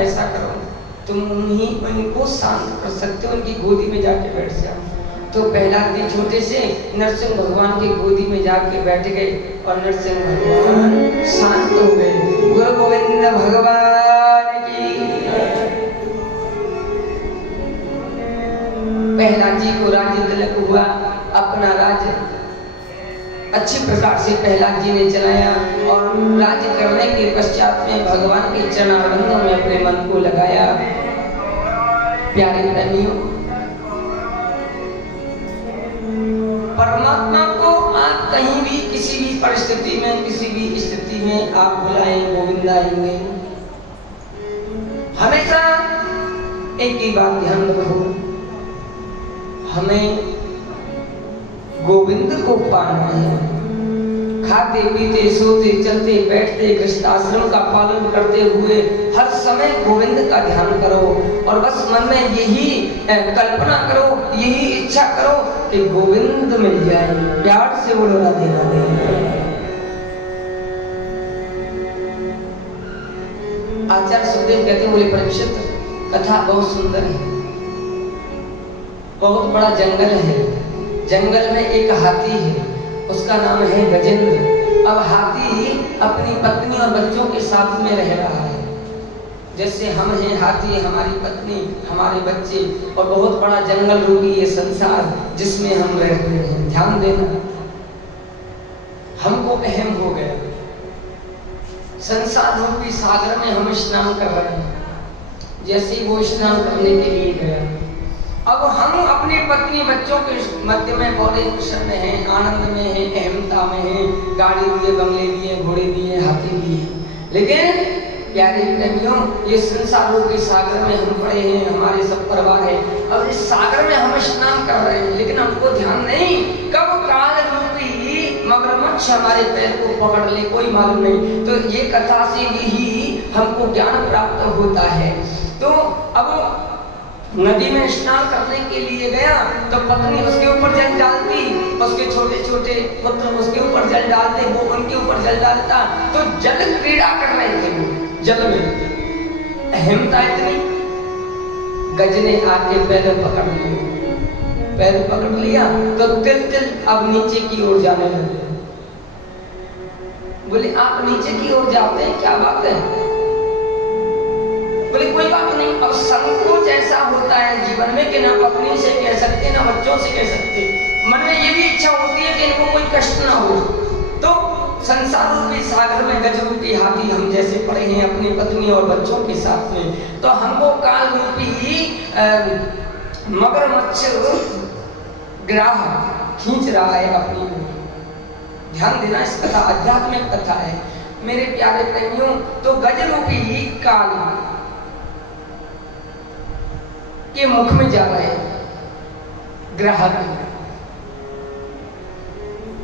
ऐसा करो तुम ही उनको शांत कर सकते हो, उनकी गोदी में जाके बैठ जाओ। तो प्रहलाद जी छोटे से नरसिंह भगवान की गोदी में जाके बैठ गए और नरसिंह भगवान शांत हो गए। गुरु गोविंद भगवान की। प्रहलाद जी को राज्य तिलक हुआ, अपना राज्य अच्छी प्रकार से प्रहलाद जी ने चलाया और राज्य करने के पश्चात में भगवान के चरणारविंदों में अपने मन को लगाया। प्यारे प्रेमियों, परमात्मा को आप कहीं भी किसी भी परिस्थिति में किसी भी स्थिति में आप बुलाएं, गोविंद आएंगे। हमेशा एक ही बात ध्यान रखो, हमें गोविंद को पाना है। खाते पीते सोते चलते बैठते गृहस्थाश्रम का पालन करते हुए हर समय गोविंद का ध्यान करो और बस मन में यही कल्पना करो, यही इच्छा करो कि गोविंद मिल जाए। प्यार से बोलो राधे राधे। आचार्य सुखदेव कहते बोले परीक्षित, कथा बहुत सुंदर है। बहुत बड़ा जंगल है, जंगल में एक हाथी है, उसका नाम है गजेंद्र। अब हाथी अपनी पत्नी और बच्चों के साथ में रह रहा है। जैसे हम हैं हाथी, हमारी पत्नी, हमारे बच्चे और बहुत बड़ा जंगल रूपी ये संसार जिसमें हम रहते हैं। ध्यान देना, हमको अहम हो गया। संसार रूपी सागर में हम स्नान कर रहे हैं, जैसे ही वो स्नान करने के लिए गया। अब हम अपनी पत्नी बच्चों के मध्य में बड़े प्रसन्न हैं, आनंद में हैं, अहमता में हैं। गाड़ी दिए, बंगले दिए, घोड़े दिए, हाथी दिए, लेकिन प्यारे प्रेमियों, ये संसार रूपी सागर में हम पड़े हैं, हमारे सब परिवार है। अब इस सागर में हम स्नान कर रहे हैं, लेकिन हमको ध्यान नहीं कब काल रूपी मगरमच्छ हमारे पैर को पकड़ ले, कोई मालूम नहीं। तो ये कथा से ही हमको ज्ञान प्राप्त होता है। तो अब नदी में स्नान करने के लिए गया तो पत्नी उसके ऊपर जल डालती, उसके छोटे छोटे पुत्र उसके ऊपर जल डालते, वो उनके ऊपर जल डालता। तो जल क्रीड़ा कर रहे थे वो जल में। अहमता इतनी, गज ने आके पैर पकड़ लिया, पैर पकड़ लिया तो तिल तिल अब नीचे की ओर जाने लगे। बोले आप नीचे की ओर जाते हैं, क्या बात है? बोले कोई बात नहीं। अब संकोच ऐसा होता है जीवन में कि ना पत्नी से कह सकते ना बच्चों से कह सकते, मन में ये भी इच्छा होती है कि इनको कोई कष्ट ना हो। तो संसार रूपी सागर में गज रूपी हाथी हम जैसे पड़े हैं अपनी पत्नी और बच्चों के साथ में, तो हमको काल रूपी मगरमच्छ ग्राह खींच रहा है अपनी ओर। ध्यान देना, इस कथा आध्यात्मिक कथा है मेरे प्यारे प्रेमियों। तो गज रूपी काल के मुख में जा रहे हैं ग्राहक।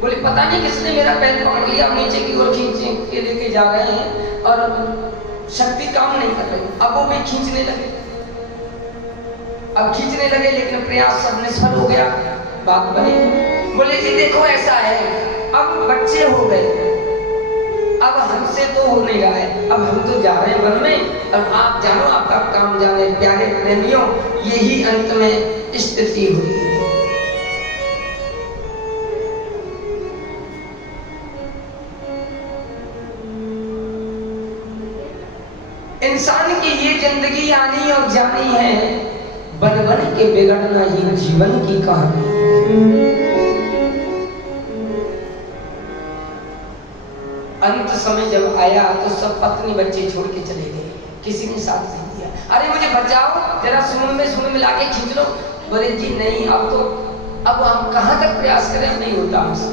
बोले पता नहीं किसने मेरा पैर पकड़ लिया, नीचे की ओर खींच के लेके जा रहे हैं और शक्ति काम नहीं कर रही। अब वो भी खींचने लगे, अब खींचने लगे लेकिन प्रयास सब निष्फल हो गया, बात बनी। बोले जी देखो ऐसा है, अब बच्चे हो गए, अब हमसे तो हो नहीं रहा है, अब हम तो जा रहे हैं वन में और आप जानो आपका काम जाने। प्यारे प्रेमियों, यही अंत में स्थिति हुई है। इंसान की ये जिंदगी आनी और जानी है, बन बन के बिगड़ना ही जीवन की कहानी है। अंत समय जब आया तो सब पत्नी बच्चे छोड़ के चले गए, किसी ने साथ नहीं दिया। अरे मुझे बचाओ, जरा सूंड में लाके खींच लो। बोले जी नहीं, अब हम कहां तक प्रयास करें, नहीं होता हमसे।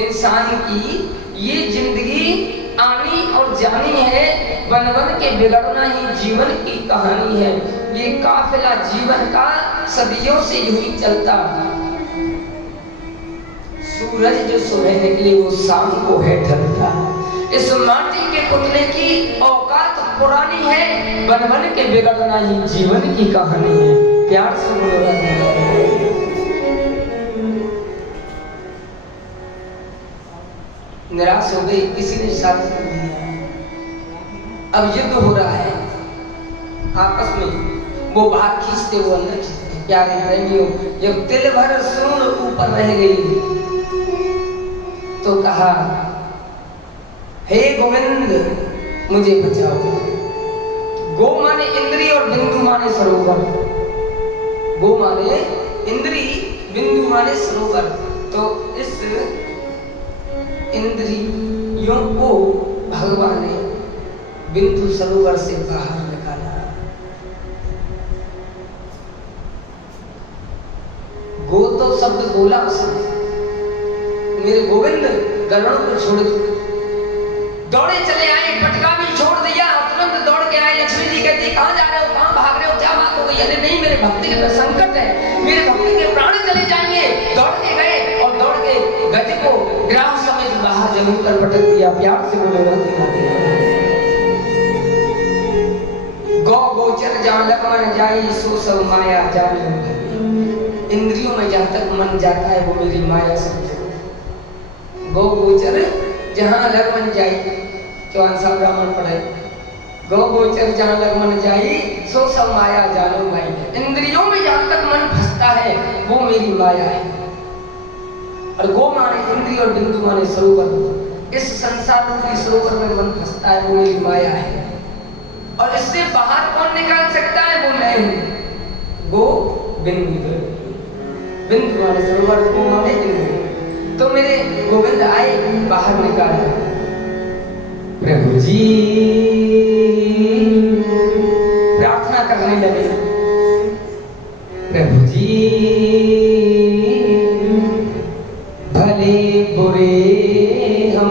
इंसान की ये जिंदगी आनी और जानी है, बन बन के बिगड़ना ही जीवन की कहानी है। ये काफिला जीवन का सदियों से यूं चलता। सूरज जो सुबह निकले वो शाम को है ढलता। इस माटी के पुतले की औकात पुरानी है, बन बन के बिगड़ना ही जीवन की कहानी है। प्यार से बोलो राधे। निराश हो गई, किसी ने साथ नहीं दिया। अब युद्ध हो रहा है आपस में, वो बाहर खींचते वो अंदर खींचते। प्यारे प्रेमियों, जब तिल भर सूंड ऊपर रह गई तो कहा हे गोविंद मुझे बचाओ। गो माने इंद्री और बिंदु माने सरोवर। गो माने इंद्री, बिंदु माने सरोवर। तो इस इंद्रियों को भगवान ने बिंदु सरोवर से बाहर निकाला। गो तो शब्द बोला उसने, मेरे गोविंद गरुड़ को छोड़ दो। दौड़े चले आए, पटका भी छोड़ दिया, तुरंत दौड़ के आए। लक्ष्मी जी कहती कहां जा रहे हो, कहां भाग रहे हो, क्या बात हो गई? अरे नहीं, मेरे भक्ति के संकट है, मेरे भक्ति के प्राण चले जाएंगे। दौड़ के गए और दौड़ के गज को ग्राम समेत बाहर जमीन पर पटक दिया। प्यार से बोलो राधे राधे। गौ गोचर जान लक्ष्मण जाई, सो सब माया जानी। इंद्रियों में जहां तक मन जाता है वो मेरी माया समझो। गौ गोचर जहां लगमन जाई, चौहान साहब ब्राह्मण पढ़े। गौ गोचर जहां लगमन जाई, सो सब माया जानो भाई। इंद्रियों में जहां तक मन फंसता है वो मेरी माया है। और गो माने इंद्रिय और बिंदु माने सरोवर। इस संसार रूपी सरोवर में मन फंसता है वो मेरी माया है। और इससे बाहर कौन निकाल सकता है? वो मैं हूं। गो बिंदु, बिंदु माने सरोवर, गो माने इंद्रिय। तो मेरे गोविंद आए, बाहर निकाला। प्रभु जी प्रार्थना करने लगे, प्रभु जी भले बुरे हम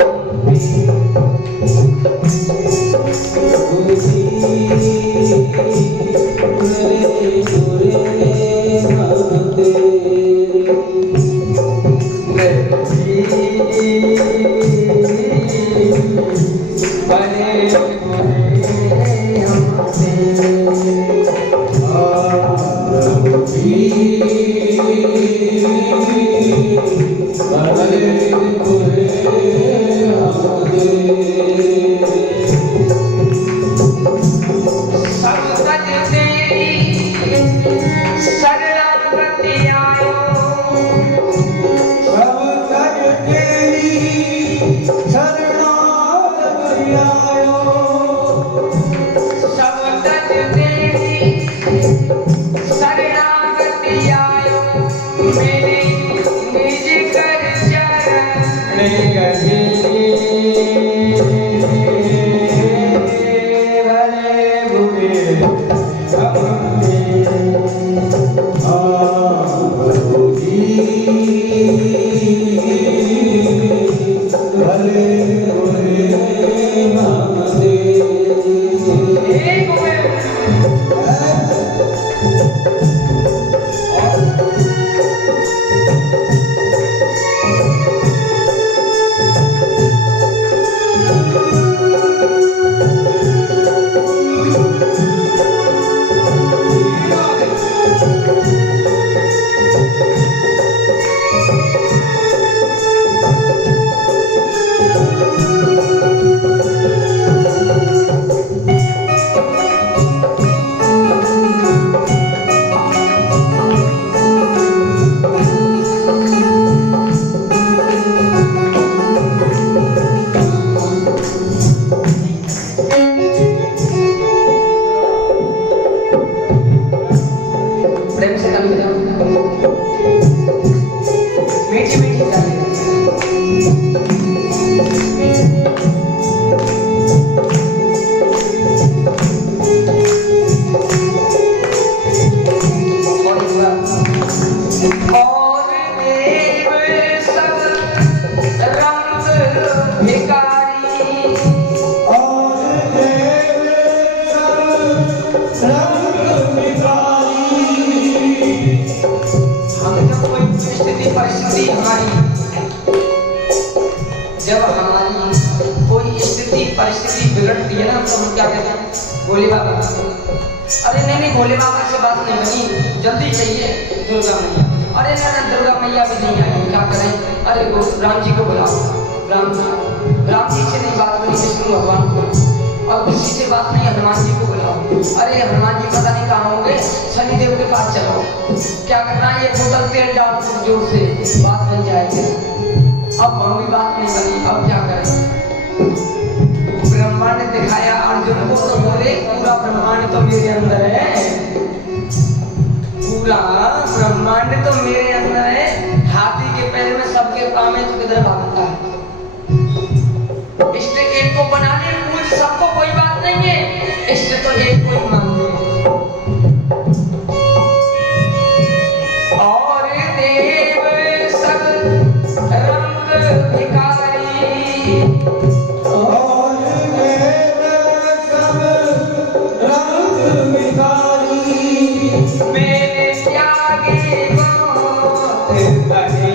परिस्थिति बिगड़ती है ना तो हम क्या कहते हैं भोले बाबा। अरे नहीं भोले बाबा से बात नहीं बनी, जल्दी चाहिए दुर्गा मैया। अरे ना दुर्गा मैया भी नहीं आई, क्या करें? अरे वो राम जी को बुलाओ। राम जी से नहीं बात बनी विष्णु भगवान को, और किसी से बात नहीं हनुमान जी को बुलाओ। अरे हनुमान जी पता नहीं कहाँ होंगे, शनिदेव के पास चलो। क्या करना है, ये बोतल तेल डाल जोर से बात बन जाएगी। अब वहाँ भी बात नहीं बनी, अब क्या करें? ब्रह्मा ने दिखाया अर्जुन को तो बोले पूरा ब्रह्मांड तो मेरे अंदर है, पूरा ब्रह्मांड तो मेरे अंदर है। हाथी के पैर में सबके पाँव में तो किधर भागता है? इष्ट एक को बनाने पूज सबको कोई बात नहीं है, इष्ट तो एक को ही मानते हैं। और देव सब रंग भिखारी, और देव सब रंग भिखारी, मेरे त्यागे बहुत बड़े।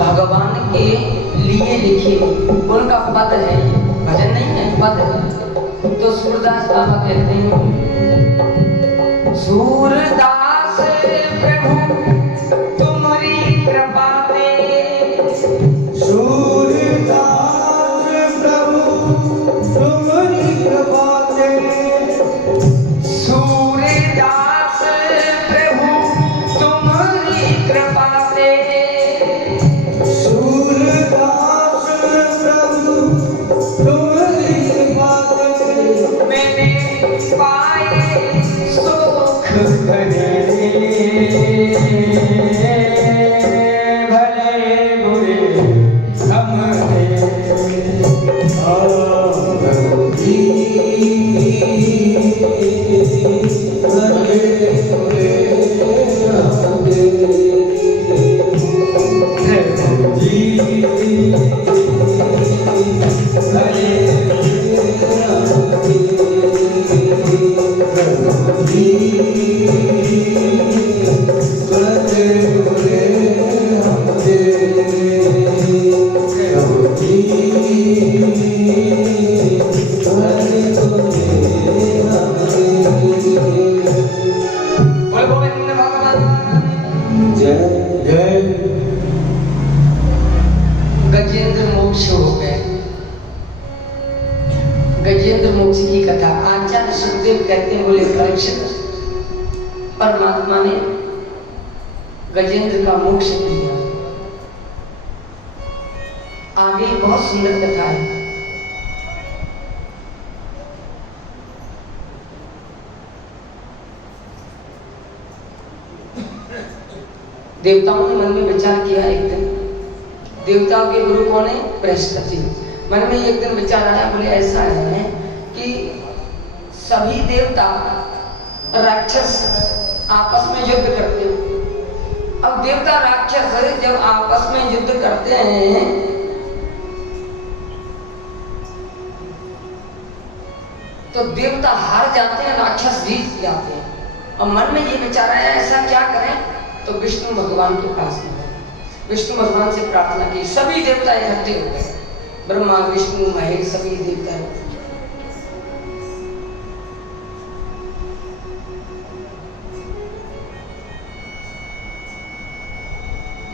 भगवान के लिए लिखे, उनका पद है, भजन नहीं है, पद है। तो सूरदास बाबा कहते हैं सूरदास प्रभु तुम्हारी कृपा से, सूरदास प्रभु तुम्हारी कृपा से, सूरदास प्रभु तुम्हारी कृपा से, सूरदास प्रभु तुम्हारी कृपा से, मैंने पाए सुख भले बुरे हमने, बोल गोविंद भगवान। जय गजेंद्र मोक्ष हो गए। गजेंद्र मोक्ष की कथा आचार्य सुखदेव कहते हैं, बोले परीक्षित, परमात्मा ने गजेंद्र का मोक्ष दिया। आगे बहुत सुंदर कथा है। देवताओं ने मन में विचार किया। एक दिन देवताओं के गुरु कौन है? बृहस्पति। मन में एक दिन विचार आया, बोले ऐसा है कि सभी देवता राक्षस आपस में युद्ध करते हैं। अब देवता राक्षस जब आपस में युद्ध करते हैं तो देवता हार जाते हैं, राक्षस जीत जाते हैं। और मन में ये विचार आया, ऐसा क्या करें? तो विष्णु भगवान के पास गए। विष्णु भगवान से प्रार्थना की। सभी देवता इकट्ठे हो गए, ब्रह्मा विष्णु महेश सभी देवता।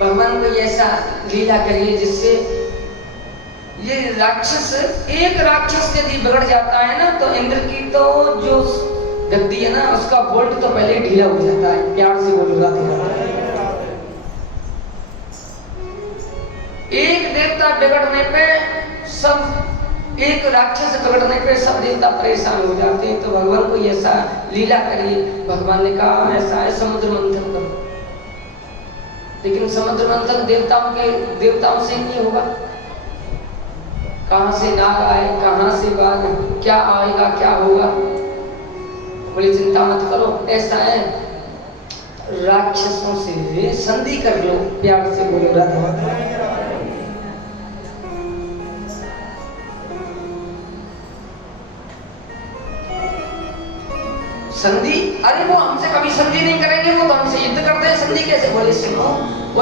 भगवान को ऐसा लीला करिए जिससे ये राक्षस, एक राक्षस यदि बिगड़ जाता है ना तो इंद्र की तो जो गद्दी है ना उसका बोल्ट तो पहले ढीला हो जाता है। प्यार से बोल रहा था। एक देवता बिगड़ने पे सब, एक राक्षस बिगड़ने पे सब देवता परेशान हो जाते हैं। तो भगवान को ऐसा लीला करिए। भगवान ने कहा ऐसा है, समुद्र मंथन करो। लेकिन समुद्र मंथन देवताओं से नहीं होगा। कहां से नाग आए, कहां से बाघ, क्या आएगा क्या होगा। बोले चिंता मत करो, ऐसा है राक्षसों से संधि कर लो। प्यार से बोलो राधा। संधि? अरे वो हमसे कभी संधि नहीं करेंगे, वो तो हमसे युद्ध करते हैं, संधि कैसे? बोले सुनो,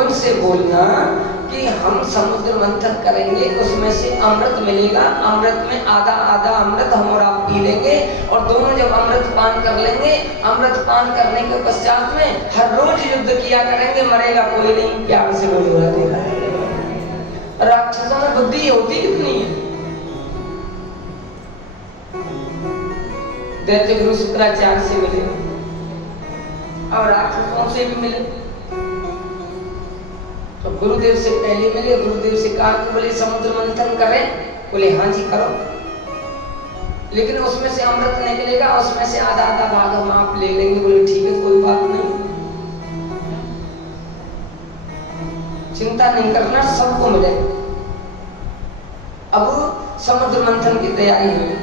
उनसे बोलना कि हम समुद्र मंथन करेंगे, उसमें से अमृत मिलेगा, अमृत में आधा आधा अमृत हम और आप पी लेंगे, और दोनों जब अमृत पान कर लेंगे, अमृत पान करने के पश्चात में हर रोज युद्ध किया करेंगे, मरेगा कोई नहीं। प्यार से बोलो राधे। राक्षसों में बुद्धि होती कितनी है। दैत्य गुरु शुक्राचार्य से मिले और राक्षसों से भी मिले। तो गुरुदेव से पहले मिले, गुरुदेव से कहा कि बोले समुद्र मंथन करें। बोले हाँ जी करो, लेकिन उसमें से अमृत निकलेगा, उसमें से आधा आधा भाग हम आप ले लेंगे। बोले ठीक है, कोई बात नहीं, चिंता नहीं करना, सबको मिलेगा। अब समुद्र मंथन की तैयारी हुई।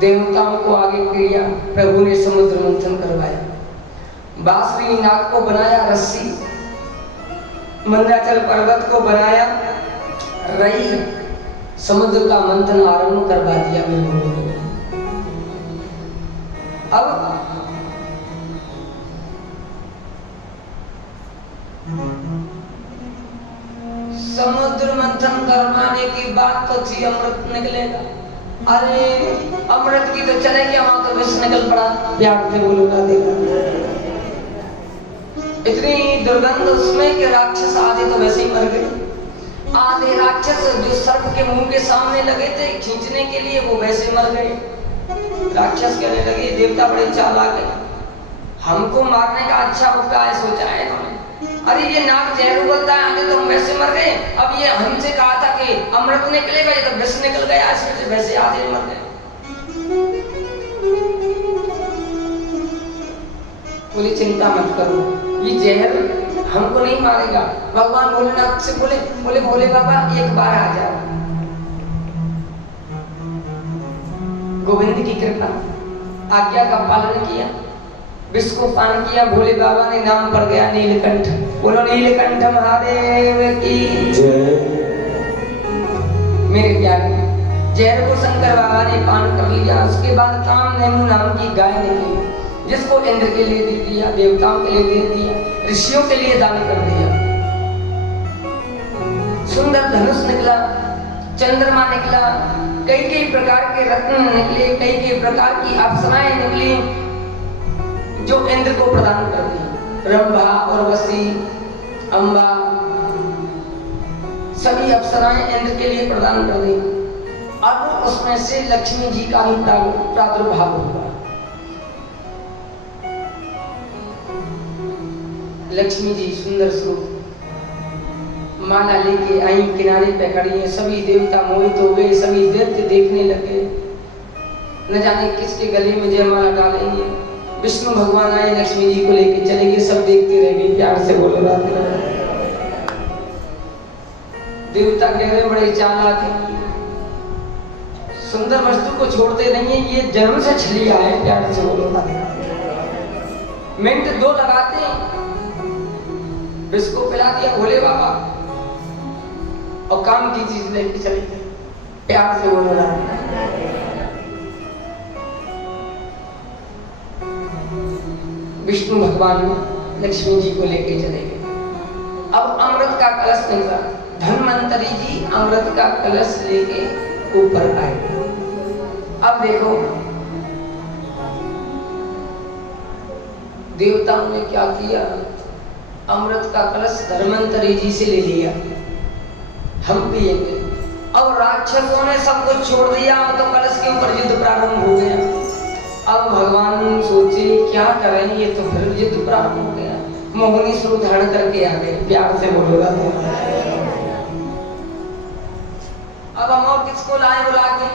देवताओं को आगे किया, प्रभु ने समुद्र मंथन करवाया। बांसुरी नाग को बनाया रस्सी, मंदाचल पर्वत को बनाया रई, समुद्र का मंथन आरंभ करवा दिया मेरे। अब समुद्र मंथन करवाने की बात तो थी, अमृत निकलेगा। अरे अमृत की तो चले गया, वहां तो विष निकल पड़ा। प्यार से बोलो राधे राधे। इतनी दुर्गंध उसमें कि राक्षस आधे तो वैसे ही मर गए। आधे राक्षस जो सर्प के मुंह के सामने लगे थे खींचने के लिए, वो वैसे मर गए। राक्षस कहने लगे देवता बड़े चालाक है, हमको मारने का अच्छा उपाय सोचा है तुमने। अरे ये नाग जहर उगलता है, आगे तो हम वैसे मर गए। अब ये हमसे कहा था कि अमृत निकलेगा, ये तो विष निकल गया, इसमें से वैसे आधे मर गए। बोले चिंता मत करो, ये जहर हमको नहीं मारेगा। भगवान भोलेनाथ से बोले भोले बाबा एक बार आ जाओ। गोविंद की कृपा, आज्ञा का पालन किया, विष को पान किया। भोले बाबा ने नाम पड़ गया नीलकंठ। बोलो नीलकंठ महादेव की जय। मेरे प्यारे, जहर को शंकर बाबा ने पान कर लिया। उसके बाद कामधेनु नाम की गाय निकली, जिसको इंद्र के लिए दे दिया, देवताओं के लिए दे दिया, ऋषियों के लिए दान कर दिया। सुंदर धनुष निकला, चंद्रमा निकला, कई कई प्रकार के रत्न निकले, कई कई प्रकार की अप्सराएं निकली जो इंद्र को प्रदान कर दी। रंभा, उर्वशी, अंबा, सभी अप्सराएं इंद्र के लिए प्रदान कर दी। अब उसमें से लक्ष्मी जी का ही प्रादुर्भाव हुआ। लक्ष्मी जी सुंदर स्वरूप माला लेके आई, किनारे पे खड़ी है। सभी देवता मोहित हो गए, सभी दैत्य देखने लगे, न जाने किसके गले में जयमाला डालेंगे। विष्णु भगवान आए, लक्ष्मी जी को लेके चले गए, सब देखते रह गए। प्यार से बोलो राधे राधे। देवता कह रहे बड़े चालाक है, सुंदर वस्तु को छोड़ते नहीं है, ये जन्म से छलिया है। प्यार से बोलो राधे राधे। मिनट 2 लगाते विष को पिला दिया भोले बाबा और काम की चीज लेके चले गए। प्यार से बोलो राधे। विष्णु भगवान लक्ष्मी जी को लेके चले गए। अब अमृत का कलश निकला, धन्वंतरी जी अमृत का कलश लेके ऊपर आए। अब देखो देवताओं ने क्या किया, अमृत का कलश धन्वंतरी जी से ले लिया, हम पिएंगे। अब राक्षसों ने सब कुछ छोड़ दिया, तो कलश के ऊपर युद्ध प्रारंभ हो गया। अब भगवान सोचे क्या करें, ये तो फिर युद्ध प्रारंभ हो गया। मोहिनी स्वरूप धारण करके आ गए। प्यार से बोलो राधे। अब हम और किसको लाए बुला के,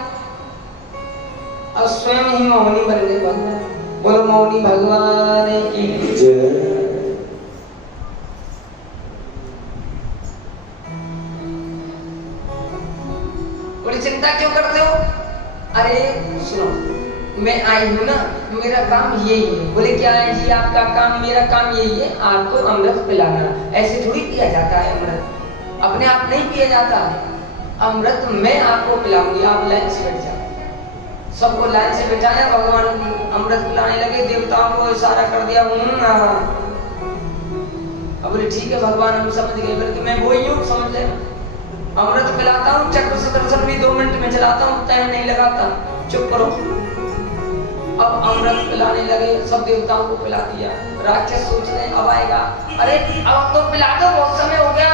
अब स्वयं ही मोहिनी बन गए भगवान। बोलो मोहिनी भगवान की जय। बड़ी चिंता क्यों करते हो? अरे सुनो, मैं आई हूं ना, मेरा काम यही है। बोले क्या है जी आपका काम? मेरा काम यही है, आपको अमृत पिलाना। ऐसे थोड़ी पिया जाता है अमृत, अपने आप नहीं पिया जाता अमृत। मैं आपको पिलाऊंगी, आप लाइन से बैठ जाओ। सबको लाइन से बैठाया, भगवान अमृत पिलाने लगे। देवताओं को इशारा कर दिया। अब बोले ठीक है भगवान, हम समझ गए, बल्कि मैं वो ही हूँ, समझ ले। अमृत पिलाता हूँ, चक्र सुदर्शन भी 2 मिनट में चलाता हूँ, टाइम नहीं लगाता, चुप करो। अब अमृत पिलाने लगे, सब देवताओं को पिला दिया। राक्षस सोच रहे अब आएगा, अरे अब तो पिला दो, बहुत समय हो गया,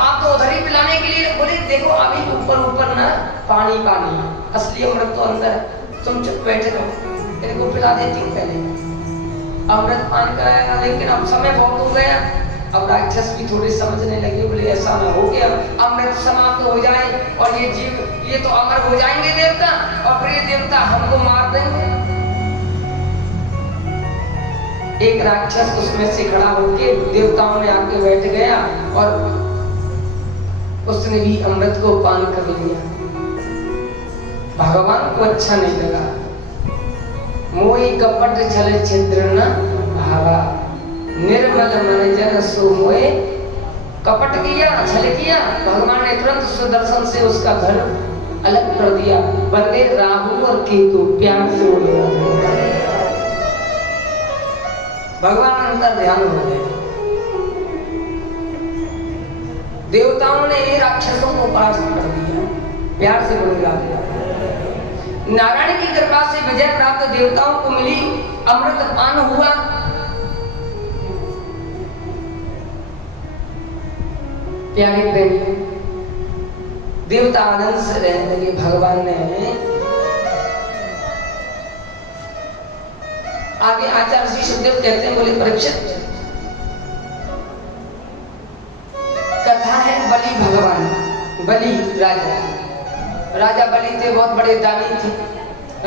आप तो उधर ही पिलाने के लिए। बोले देखो अभी ऊपर ऊपर ना पानी पानी, असली अमृत तो अंदर है, तुम चुप बैठे रहो, इनको पिला देती हूँ। पहले अमृत पान कराया, लेकिन अब समय बहुत हो गया। अब राक्षस भी थोड़े समझने लगे, बोले ऐसा ना हो गया अमृत समाप्त हो जाए और ये जीव ये तो अमर हो जाएंगे देवता, और फिर ये देवता हमको मार देंगे। एक राक्षस उसमें से खड़ा होके देवताओं में आके बैठ गया और उसने भी अमृत को पान कर लिया। भगवान को अच्छा नहीं लगा। मोहि कपट छल छिद्र न भावा, निर्मल मन जन सो मोए। कपट किया, छल किया, भगवान ने तुरंत सुदर्शन से उसका घर अलग कर दिया। बने राहु और केतु। प्यार से बोलो भगवान अंतर ध्यान हो गए। देवताओं ने राक्षसों को परास्त कर दिया। प्यार से बोलो राधे। नारायण की कृपा से विजय प्राप्त देवताओं को मिली, अमृत पान हुआ। प्यारे प्रेमी, देवता आनंद से रहने लगे। भगवान ने आगे आचार्य श्री सुखदेव कहते हैं, बोले परीक्षित, कथा है बलि भगवान, बलि राजा बलि थे, बहुत बड़े दानी थे,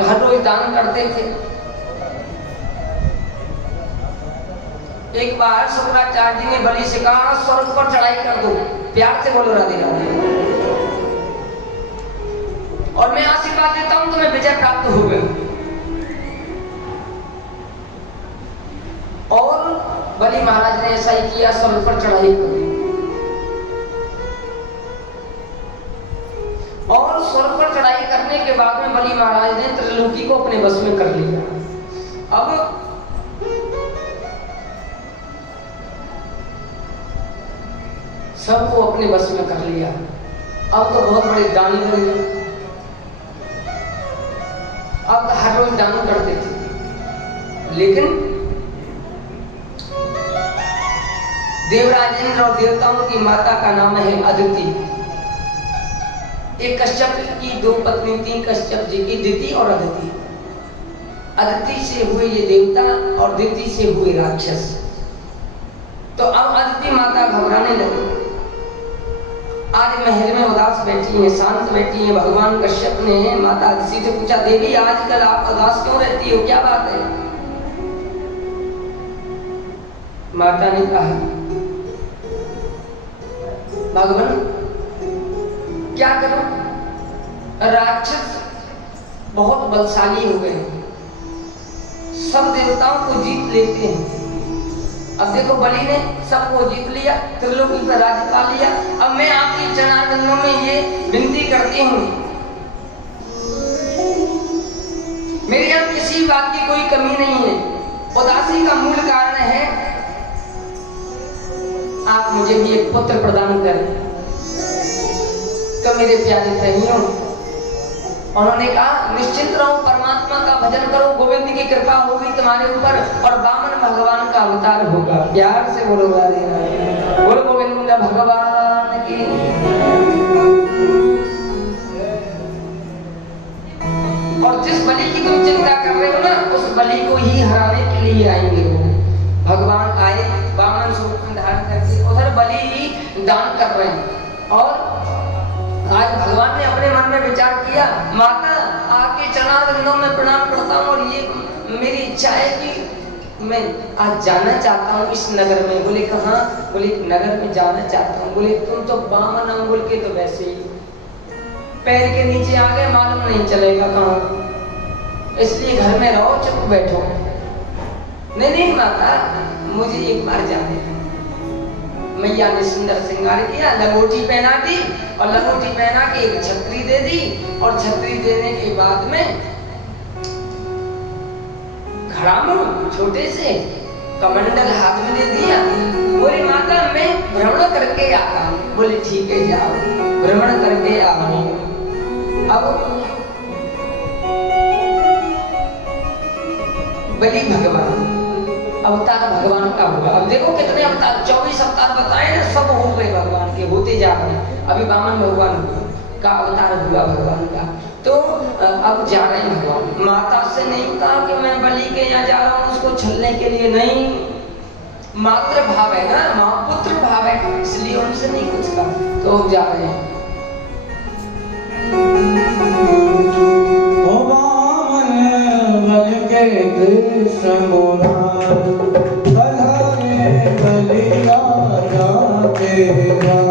हर रोज दान करते थे। एक बार शुक्राचार्य जी ने बलि से कहा, स्वर्ग पर चढ़ाई कर दो, प्यार से बोलो राधे राधे, और मैं आशीर्वाद देता हूं तुम्हें विजय प्राप्त हो गई। और बलि महाराज ने ऐसा ही किया, स्वर्ग पर चढ़ाई कर दी। और स्वर्ग पर चढ़ाई करने के बाद में बलि महाराज ने त्रिलोकी को अपने बस में कर लिया। अब सबको अपने बस में कर लिया। अब तो बहुत बड़े दानी बन गए, अब तो हर रोज दान करते थे। लेकिन देवराजेंद्र और देवताओं की माता का नाम है अदिति। एक कश्यप की दो पत्नी थी, कश्यप जी की दिति और अदिति। अदिति से हुए ये देवता और दिति से हुए राक्षस। तो अब अदिति माता घबराने लगी। आज महल में उदास बैठी है, शांत बैठी है। भगवान कश्यप ने माता अदिति से पूछा, देवी आजकल आप उदास क्यों रहती हो, क्या बात है? माता ने कहा, भगवान क्या करूं, राक्षस बहुत बलशाली हो गए, सब देवताओं को जीत लेते हैं। अब देखो बलि ने सबको जीत लिया, त्रिलोकी पर राज्य पा लिया। अब मैं आपकी चरणारविंदों में ये विनती करती हूँ, मेरे यहाँ किसी बात की कोई कमी नहीं है। उदासी का मूल कारण है, आप मुझे भी एक पुत्र प्रदान करें। तो मेरे प्यारे प्रेमियों, उन्होंने कहा, निश्चिंत रहो, परमात्मा का भजन करो, गोविंद की कृपा होगी तुम्हारे ऊपर और वामन भगवान का अवतार होगा। प्यार से बोलो राधे राधे, बोलो गोविंद भगवान की। और जिस बलि की तुम चिंता कर रहे हो ना, उस बलि को ही हराने के लिए आएंगे वो। भगवान आए वामन स्वरूप धारण करके, उधर बलि दान कर रहे हैं। और आज भगवान ने अपने मन में विचार किया, माता आपके चरणारविंदों में प्रणाम करता हूँ, और ये मेरी इच्छा है कि मैं आज जाना चाहता हूँ इस नगर में। बोले कहाँ? बोले नगर में जाना चाहता हूँ। बोले तुम तो बामन अंगुल के तो वैसे ही पैर के नीचे आ गए, मालूम नहीं चलेगा कहाँ, इसलिए घर में रहो, चुप बैठो। नहीं माता, मुझे एक बार जाने। मैया ने सुंदर श्रृंगार किया, लंगोटी पहना दी, और लंगोटी पहना के एक छतरी दे दी, और छतरी देने के बाद में खड़ामू छोटे से कमंडल हाथ में दे दिया। बोले माता मैं भ्रमण करके आया हूँ। बोले ठीक है जाओ, भ्रमण करके आओ। अब बलि भगवान अवतार भगवान का हुआ। अब देखो कितने अवतार, 24 अवतार बताए ना, सब हो गए भगवान के, होते जा रहे हैं। अभी वामन भगवान का अवतार हुआ भगवान का। तो अब जा रहे हैं भगवान। माता से नहीं कहा कि मैं बलि के यहाँ जा रहा हूँ उसको छलने के लिए, नहीं, मातृ भाव है ना, माँ पुत्र भाव है, इसलिए उनसे नहीं कुछ कहा। तो जा रहे हैं। कृष्ण मुरार बधाए बलिया तेरा।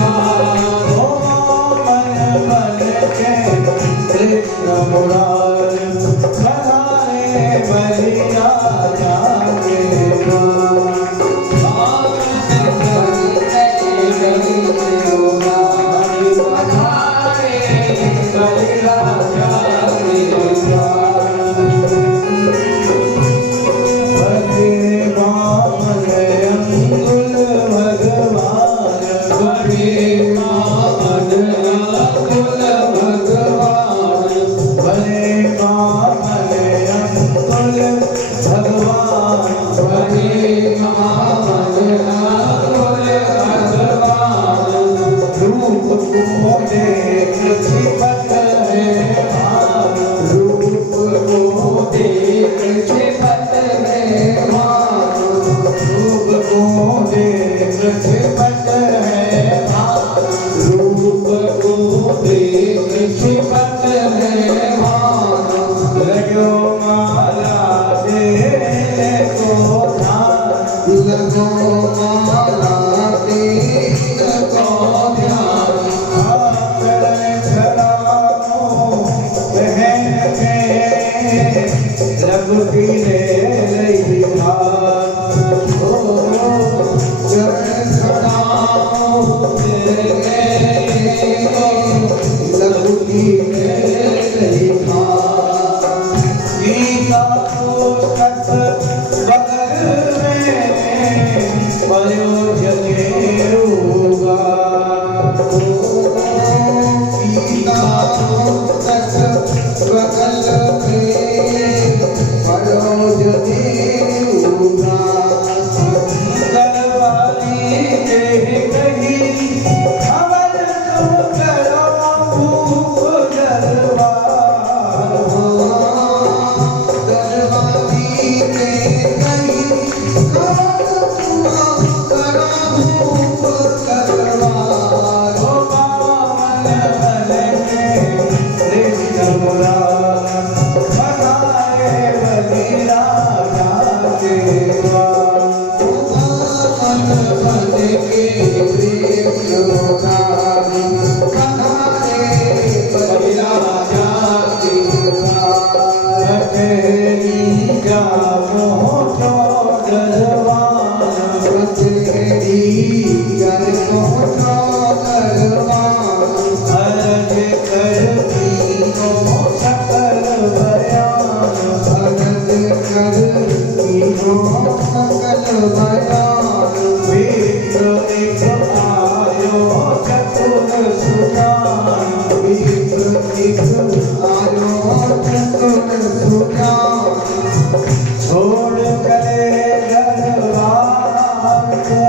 Bye. सकल भयान विप्र एक आयो चतुर सुजान विप्र एक आयो चतुर सुजान छोड़ करे घरवार को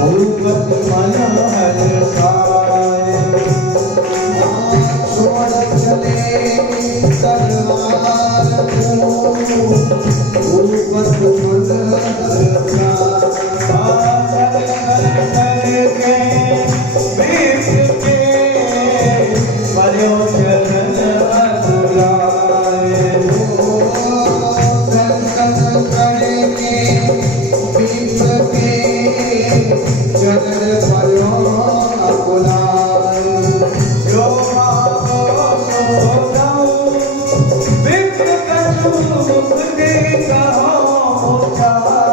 भूपत मन हर्षाए छोड़ चले तलवार को भूपत मन हर्षाए करके विप्र के पर्यो चरण अतुलाए जो मांगो सो दऊं विप्र कछु मुक्ति कहो चाहो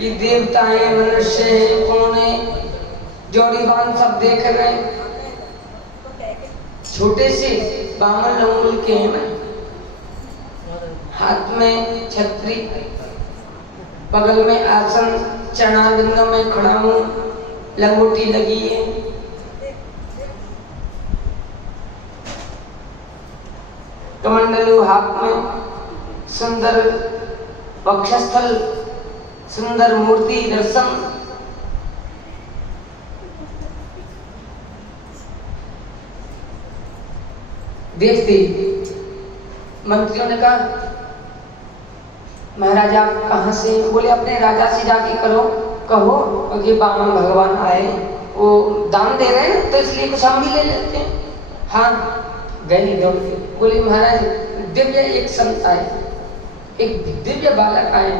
ये देवताएं मनुष्य हैं, कौन है, जोड़ीवान सब देख रहे हैं। छोटे से बामन अंगुल के हैं, हाथ में छतरी, बगल में आसन, चरणारविंदों में खड़ा हूं, लंगोटी लगी है। कमंडलू हाथ में, सुंदर वक्षस्थल, सुंदर मूर्ति दर्शन। देखते मंत्रियों ने कहा महाराज आप कहाँ से? बोले अपने राजा से जाके कहो कि बामन भगवान आए, वो दान दे रहे हैं तो इसलिए कुछ हम भी ले लेते हैं। हाँ गए दौड़ के, बोले महाराज दिव्य एक संत आए, एक दिव्य बालक आए,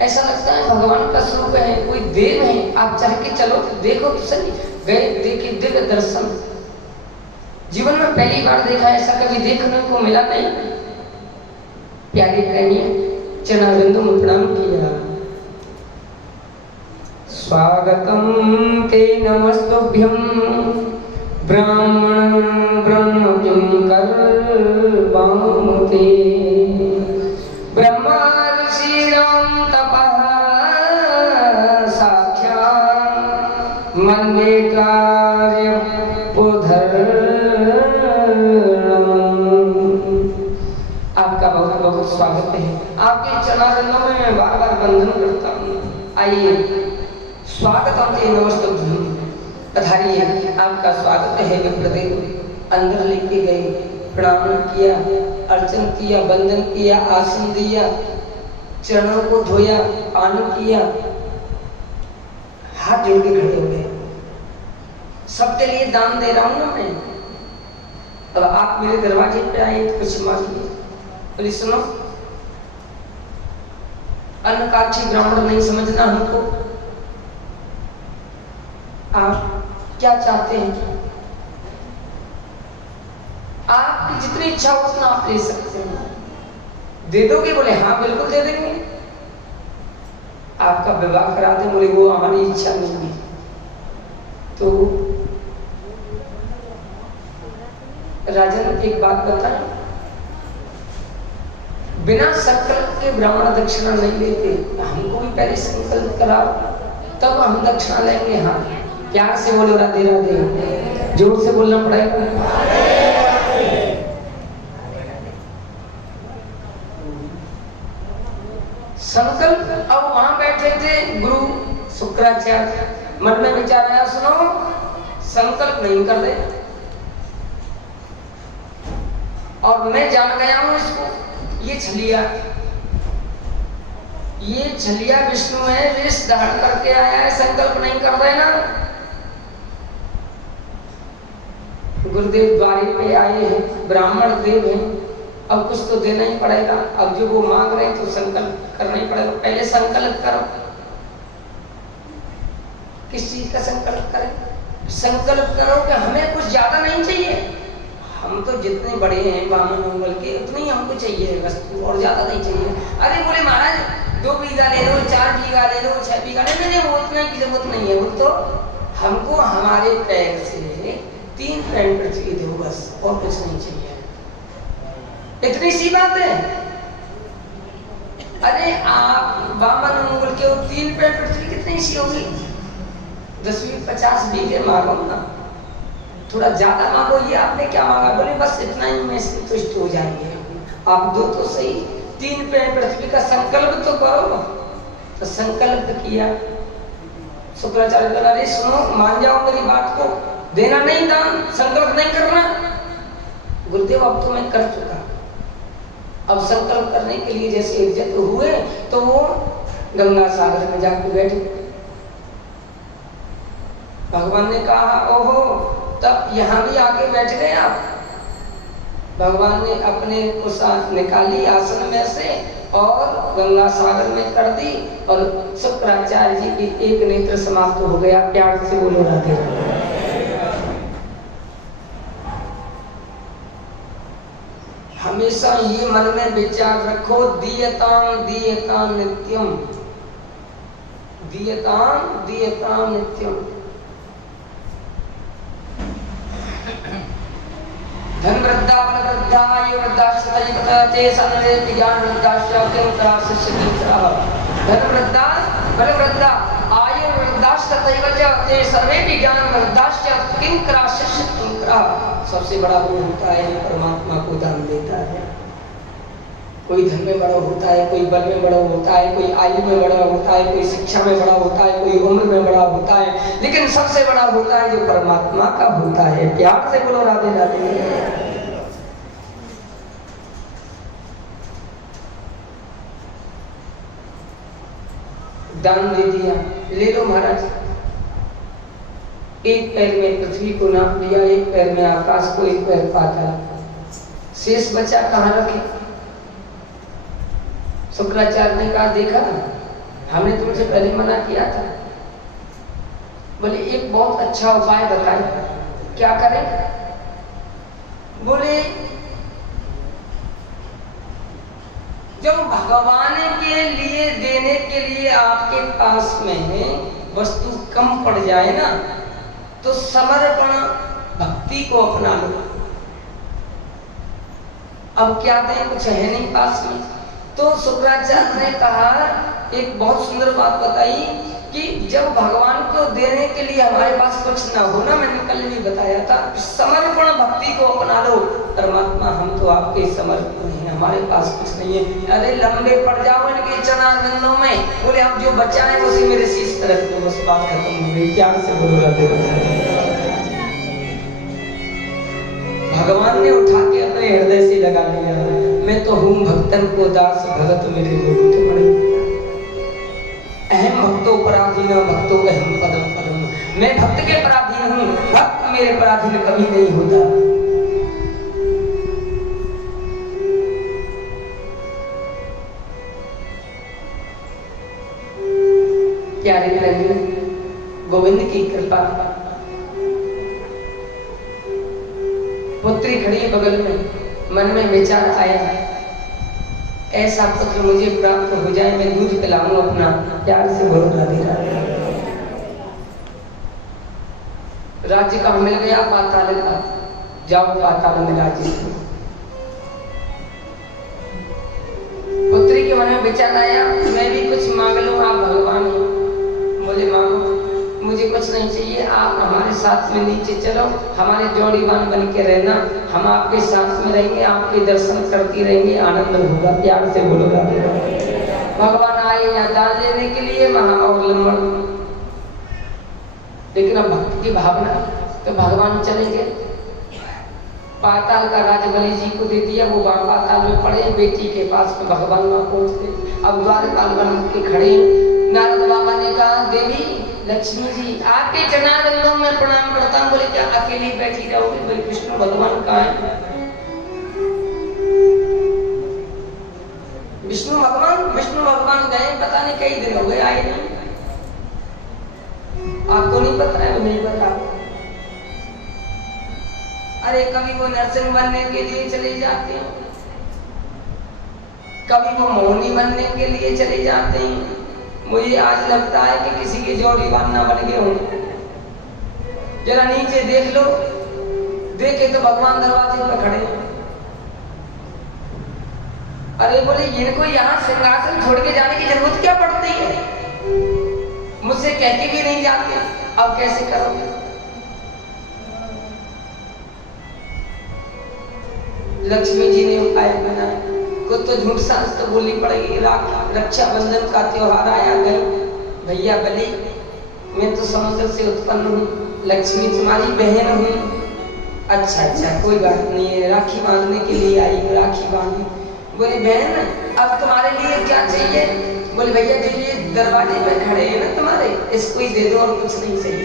ऐसा लगता है भगवान का स्वरूप है, कोई देव है, आप चढ़ के चलो देखो तो सही। गए, देखे दिव्य दर्शन, जीवन में पहली बार देखा, ऐसा कभी देखने को मिला नहीं। प्यारे प्रेमी चरणारविंदों में प्रणाम किया। स्वागतम ते नमस्तुभ्यं ब्राह्मण ब्रह्म किंकर बामुते ब्रह्मा ऋषिणां तपः साख्यात् मन्ये कार्यं आपका बहुत बहुत स्वागत है। आपके चरणारविंदों में मैं बार बार वंदन करता हूँ। आइए स्वागतम ते नमस्तुभ्यं, पधारिए, आपका स्वागत है। विप्रदेव अंदर लेके गए, प्रणाम किया, अर्चन किया, वंदन किया, आसन दिया, चरणों को धोया, पान किया, हाथ जोड़ के खड़े हो गए। सबके लिए दान दे रहा हूं ना मैं, अब आप मेरे दरवाजे पे आए तो कुछ मांगिए। बोले सुनो, अन्नकाक्षी ब्राह्मण नहीं समझना हमको, आप क्या चाहते हैं? आपकी जितनी इच्छा हो उतना आप ले सकते हैं। दे दोगे? बोले हाँ बिल्कुल दे देंगे। आपका विवाह करा दें? बोले वो हमारी इच्छा नहीं है। तो राजन एक बात बताएं, बिना संकल्प के ब्राह्मण दक्षिणा नहीं लेते, हमको भी पहले संकल्प कराओ तब हम दक्षिणा लेंगे। हाँ प्यार से बोलो राधे राधे, जोर से बोलना पड़ेगा। संकल्प, अब वहां बैठे थे गुरु शुक्राचार्य, मन में विचार आया, सुनो संकल्प नहीं कर दे, और मैं जान गया हूं इसको, ये छलिया विष्णु है, वेश धारण करके आया है, संकल्प नहीं कर देना। गुरुदेव द्वारे पे आए हैं, ब्राह्मण देव हैं, अब कुछ तो देना ही पड़ेगा। अब जो वो मांग रहे हैं तो संकल्प करना ही पड़ेगा। पहले संकल्प करो। किस चीज का संकल्प करें? संकल्प करो कि हमें कुछ ज्यादा नहीं चाहिए, हम तो जितने बड़े हैं बामन मंगल के उतनी ही हमको चाहिए वस्तु, और ज्यादा नहीं चाहिए। अरे बोले महाराज 2 बीघा ले लो, 4 बीघा ले लो, 6 बीघा ले लो, वो उतना की जरूरत नहीं है। वो तो हमको हमारे पैर से 3 पैर पृथ्वी दो बस, और कुछ नहीं चाहिए, इतनी सी बात है। अरे आप बामन मंगल के 3 पैर पृथ्वी कितनी सी होगी? 10-50 बीघे मांगो ना, थोड़ा ज्यादा मांगो। ये आपने क्या मांगा? बोले बस इतना ही में संतुष्ट हो जाएंगे। आप दो तो सही, 3 पैर पृथ्वी का संकल्प तो करो। तो संकल्प किया। शुक्राचार्य बोला, अरे सुनो, मान जाओ मेरी बात को, देना नहीं दान, संकल्प नहीं करना। गुरुदेव अब तो मैं कर चुका, अब संकल्प करने के लिए जैसे इज्जत हुए तो वो गंगा सागर में जाकर बैठे। भगवान ने कहा ओहो, तब यहाँ भी आके बैठ गए आप। भगवान ने अपने कुशात निकाली आसन में से और गंगा सागर में कर दी, और शुक्राचार्य जी की एक नेत्र समाप्त हो गया। प्यार से बोलो राधे। हमेशा ये मन में विचार रखो, दीयताम दीयताम नित्यम, दीयताम दीयताम नित्यम। धन वृद्धा बल वृद्धा आयु वृद्धाश्च तैपते सन्ने विज्ञान वृद्धाश्च किं करास्य चित्रा। धन वृद्धा बल वृद्धा आयु वृद्धाश्च तैपते सर्वे विज्ञान वृद्धाश्च किं करास्य चित्रा। सबसे बड़ा वो होता है परमात्मा को दान देता है। कोई धन में बड़ा होता है, कोई बल में बड़ा होता है, कोई आयु में बड़ा होता है, कोई शिक्षा में बड़ा होता है, कोई उम्र में बड़ा होता है, लेकिन सबसे बड़ा होता है जो परमात्मा का होता है। प्यार से बोलो राधे राधे। दान दे दिया, ले लो महाराज। एक पैर में पृथ्वी को नाप लिया, एक पैर में आकाश को, एक पैर पाताल। शेष बचा कहाँ रखे? शुक्राचार्य ने कहा देखा हमने तुमसे पहले मना किया था। बोले एक बहुत अच्छा उपाय बताए, क्या करें? बोले जब भगवान के लिए देने के लिए आपके पास में वस्तु कम पड़ जाए ना, तो समर्पण भक्ति को अपना लो। अब क्या दें, कुछ है नहीं पास में। तो शुक्राचार्य ने कहा एक बहुत सुंदर बात बताई कि जब भगवान को देने के लिए हमारे पास कुछ ना हो ना, मैंने कल भी बताया था, समर्पण भक्ति को अपना लो। परमात्मा हम तो आपके समर्पण हैं, हमारे पास कुछ नहीं है। अरे लंबे पड़ जाओ इनके चरणारविंदों में। बोले अब जो बचा है उसी मेरे शीश तरफ दो, बस बात खत्म हो गई। प्यार से बोलो राधे राधे। भगवान ने उठा के अपने हृदय से लगा लिया, मैं तो हूँ भक्तन को दास भगत मेरे गुरु पड़े। अहम भक्तों पराधीन भक्तों अहम पदम पदम। मैं भक्त के पराधीन हूँ, भक्त मेरे पराधीन कभी नहीं होता। प्यारे प्रेमी, गोविंद की कृपा। पुत्री खड़ी है बगल में, मन में विचार आया ऐसा पुत्र मुझे प्राप्त हो जाए, मैं दूध पिलाऊं अपना। प्यार से बोलो राधे राधे। राज्य कहाँ मिल गया? पाताल का। जाओ पाताल में राज्य। पुत्री के मन में विचार आया मैं भी कुछ मांग लूं, आप भगवान हो। बोले मांगो, मुझे कुछ नहीं चाहिए, आप हमारे साथ में नीचे चलो, हमारे जोड़ीवान बन के रहना, हम आपके साथ में रहेंगे, आपके दर्शन करती रहेंगे, आनंद होगा। प्यार से बोलो राधे राधे। भगवान आए यहाँ दान लेने के लिए महाअवलंबन, लेकिन अब भक्त की भावना, तो भगवान चले गए। पाताल का राज बलि जी को दे दिया, वो पाताल में पड़े, बेटी के पास में भगवान वहां पहुंच गए। अब द्वारपाल बन के खड़े। नारद बाबा ने कहा देवी लक्ष्मी जी आपके चरणारविंदों में प्रणाम करता हूँ। बोले क्या अकेली बैठी रहोगे? बोले विष्णु भगवान कहाँ है? विष्णु भगवान गए, पता नहीं कई दिन हो गए, आए नहीं। आपको नहीं पता है? वो नहीं पता। अरे कभी वो नरसिंह बनने के लिए चले जाते हैं, कभी वो मोहिनी बनने के लिए चले जाते हैं। मुझे आज लगता है कि किसी के जोड़ीवान ना बन गए होंगे। जरा नीचे देख लो, देखे तो भगवान दरवाजे पर खड़े हैं। अरे बोले इनको यहाँ सिंहासन छोड़ के जाने की जरूरत क्या पड़ती है? मुझसे कह के भी नहीं जाते, अब कैसे करोगे? लक्ष्मी जी ने उपाय बनाया, कुछ तो झूठ सांस तो बोलनी पड़ेगी। रक्षाबंधन का त्योहार आया, गई भैया बलि मैं तो समुद्र से उत्पन्न हूँ, लक्ष्मी तुम्हारी बहन हूँ। अच्छा कोई बात नहीं है, राखी बांधने के लिए आई हूँ, राखी बांधी। बोली बहन अब तुम्हारे लिए क्या चाहिए? बोले भैया जो ये दरवाजे पे खड़े हैं ना तुम्हारे, इसको ही दे दो और कुछ नहीं चाहिए।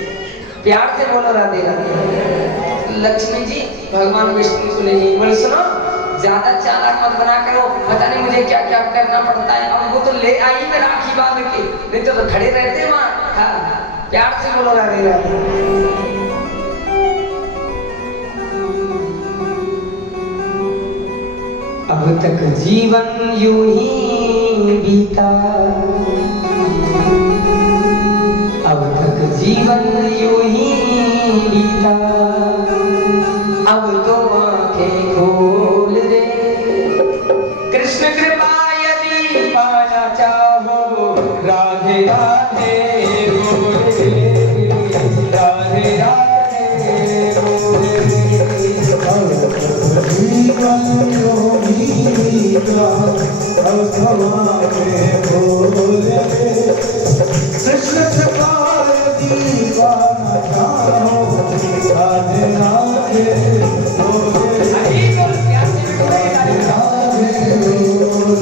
प्यार से बोलो राधे राधे। लक्ष्मी जी भगवान विष्णु सुनेंगे। बोले सुनो ज्यादा चालाक मत बना करो, पता नहीं मुझे क्या क्या करना पड़ता है। अब वो तो ले आई मैं राखी बांध के, नहीं तो खड़े रहते वहां। हाँ प्यार से बोलो राधे राधे। अब तक जीवन यूं ही बीता, जीवन यूं ही बीता, अब तो आंखें खोल दे। कृष्ण कृपा यदि पाना चाहो, राधे राधे बोले, राधे राधे बोले। जीवन योगी का अथवा में बोले, कृष्ण कृपा दीवाना जानो, राधे राधे बोले, अभी तो प्यार से बोले, राधे बोले।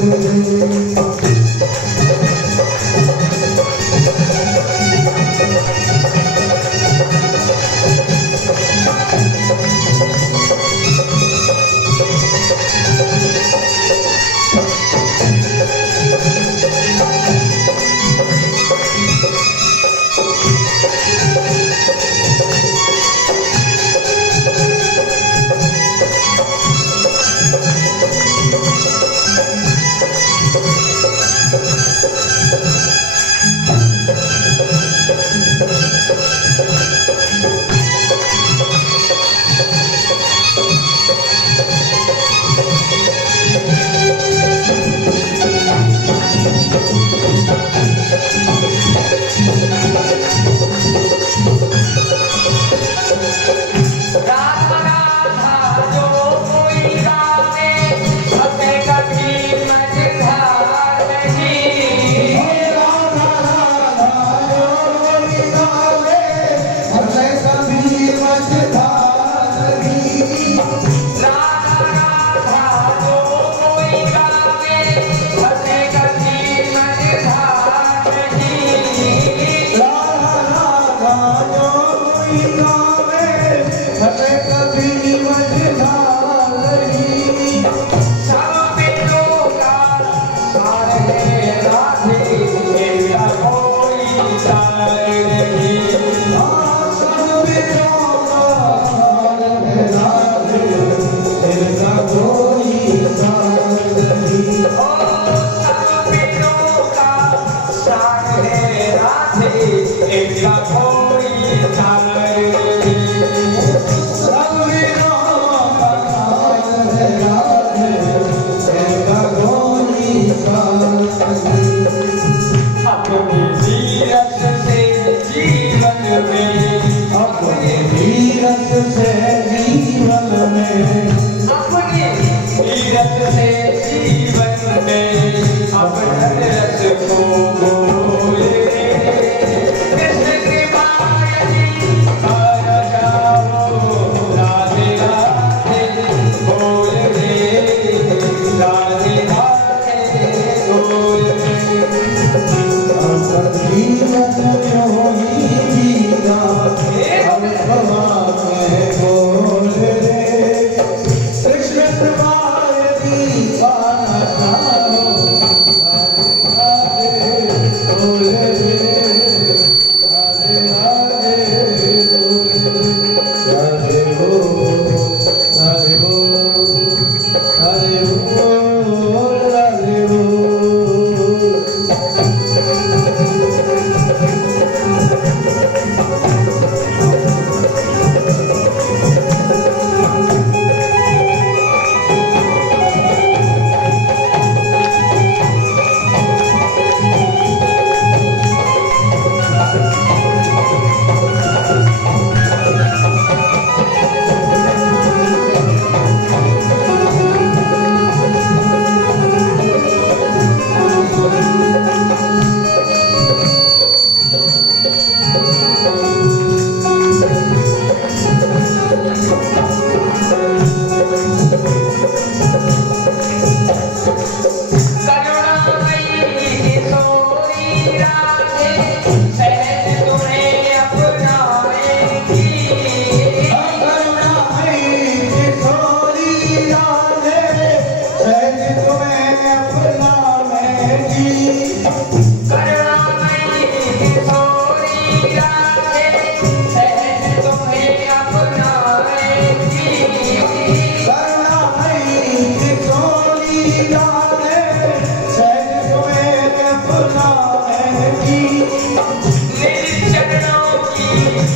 कृष्ण कृपा यदि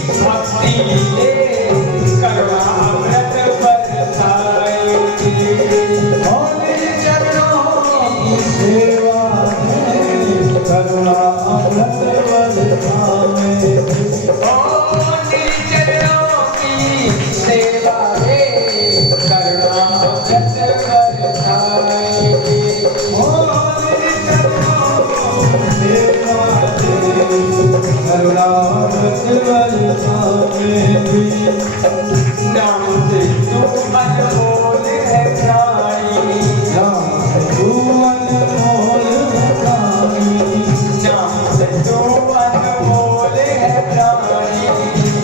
भक्ति ले करुणा अमृत बरसाए और चरणों की सेवा में करुणा अमृत बरसाए चरणों की सेवा रे करुणा अमृत बरसाए करुणा अमृत बरसाए नाम से तू अनमोल है प्राणी नाम से तू अनमोल है प्राणी नाम से तू अनमोल है प्राणी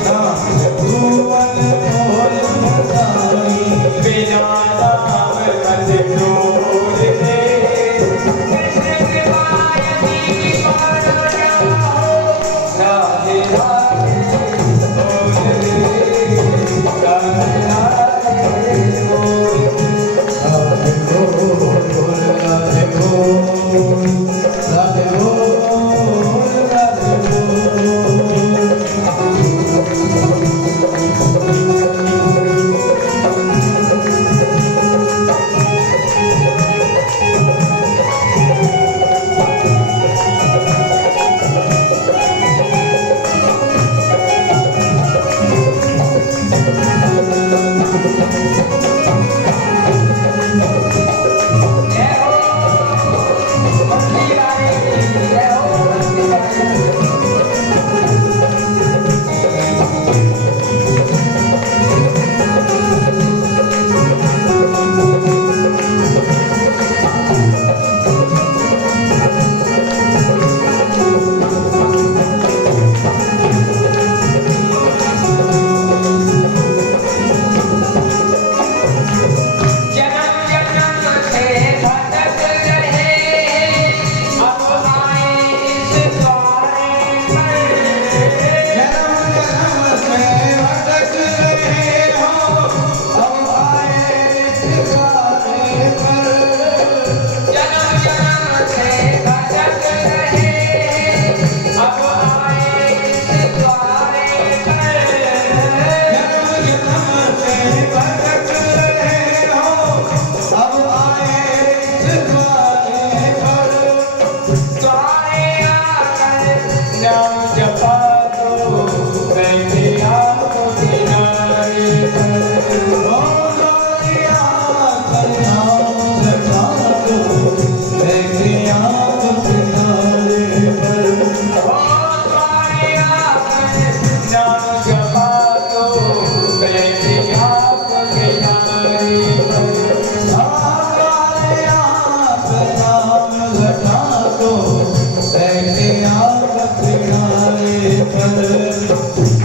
नाम से तू अनमोल है प्राणी बिना नाम मत डोल दे कृष्ण कृपायनी की पारणा हो राधे राधे बोल दे राधे राधे बोल राधे बोल राधे बोल राधे बोल राधे बोल जय हो भक्ति गाए जय हो भक्ति गाए जन्म जन्म से भटक रहे अब आए इस द्वारे पर जन्म जन्म से भटक रहे हो अब आए इस द्वारे पर जन्म जन्म से भटक रहे अब आए इस द्वारे पर जन्म जन्म से भटक रहे हो अब आए इस द्वारे पर द्वारे आकर नाम जपा दो बैठे आप किनारे पर ओ गोरिया कल्याण लगा दो देखे आप किनारे पर द्वारे आकर नाम जपा दो बैठे आप किनारे पर आकारिया कल्याण लगा दो देखे आप किनारे पर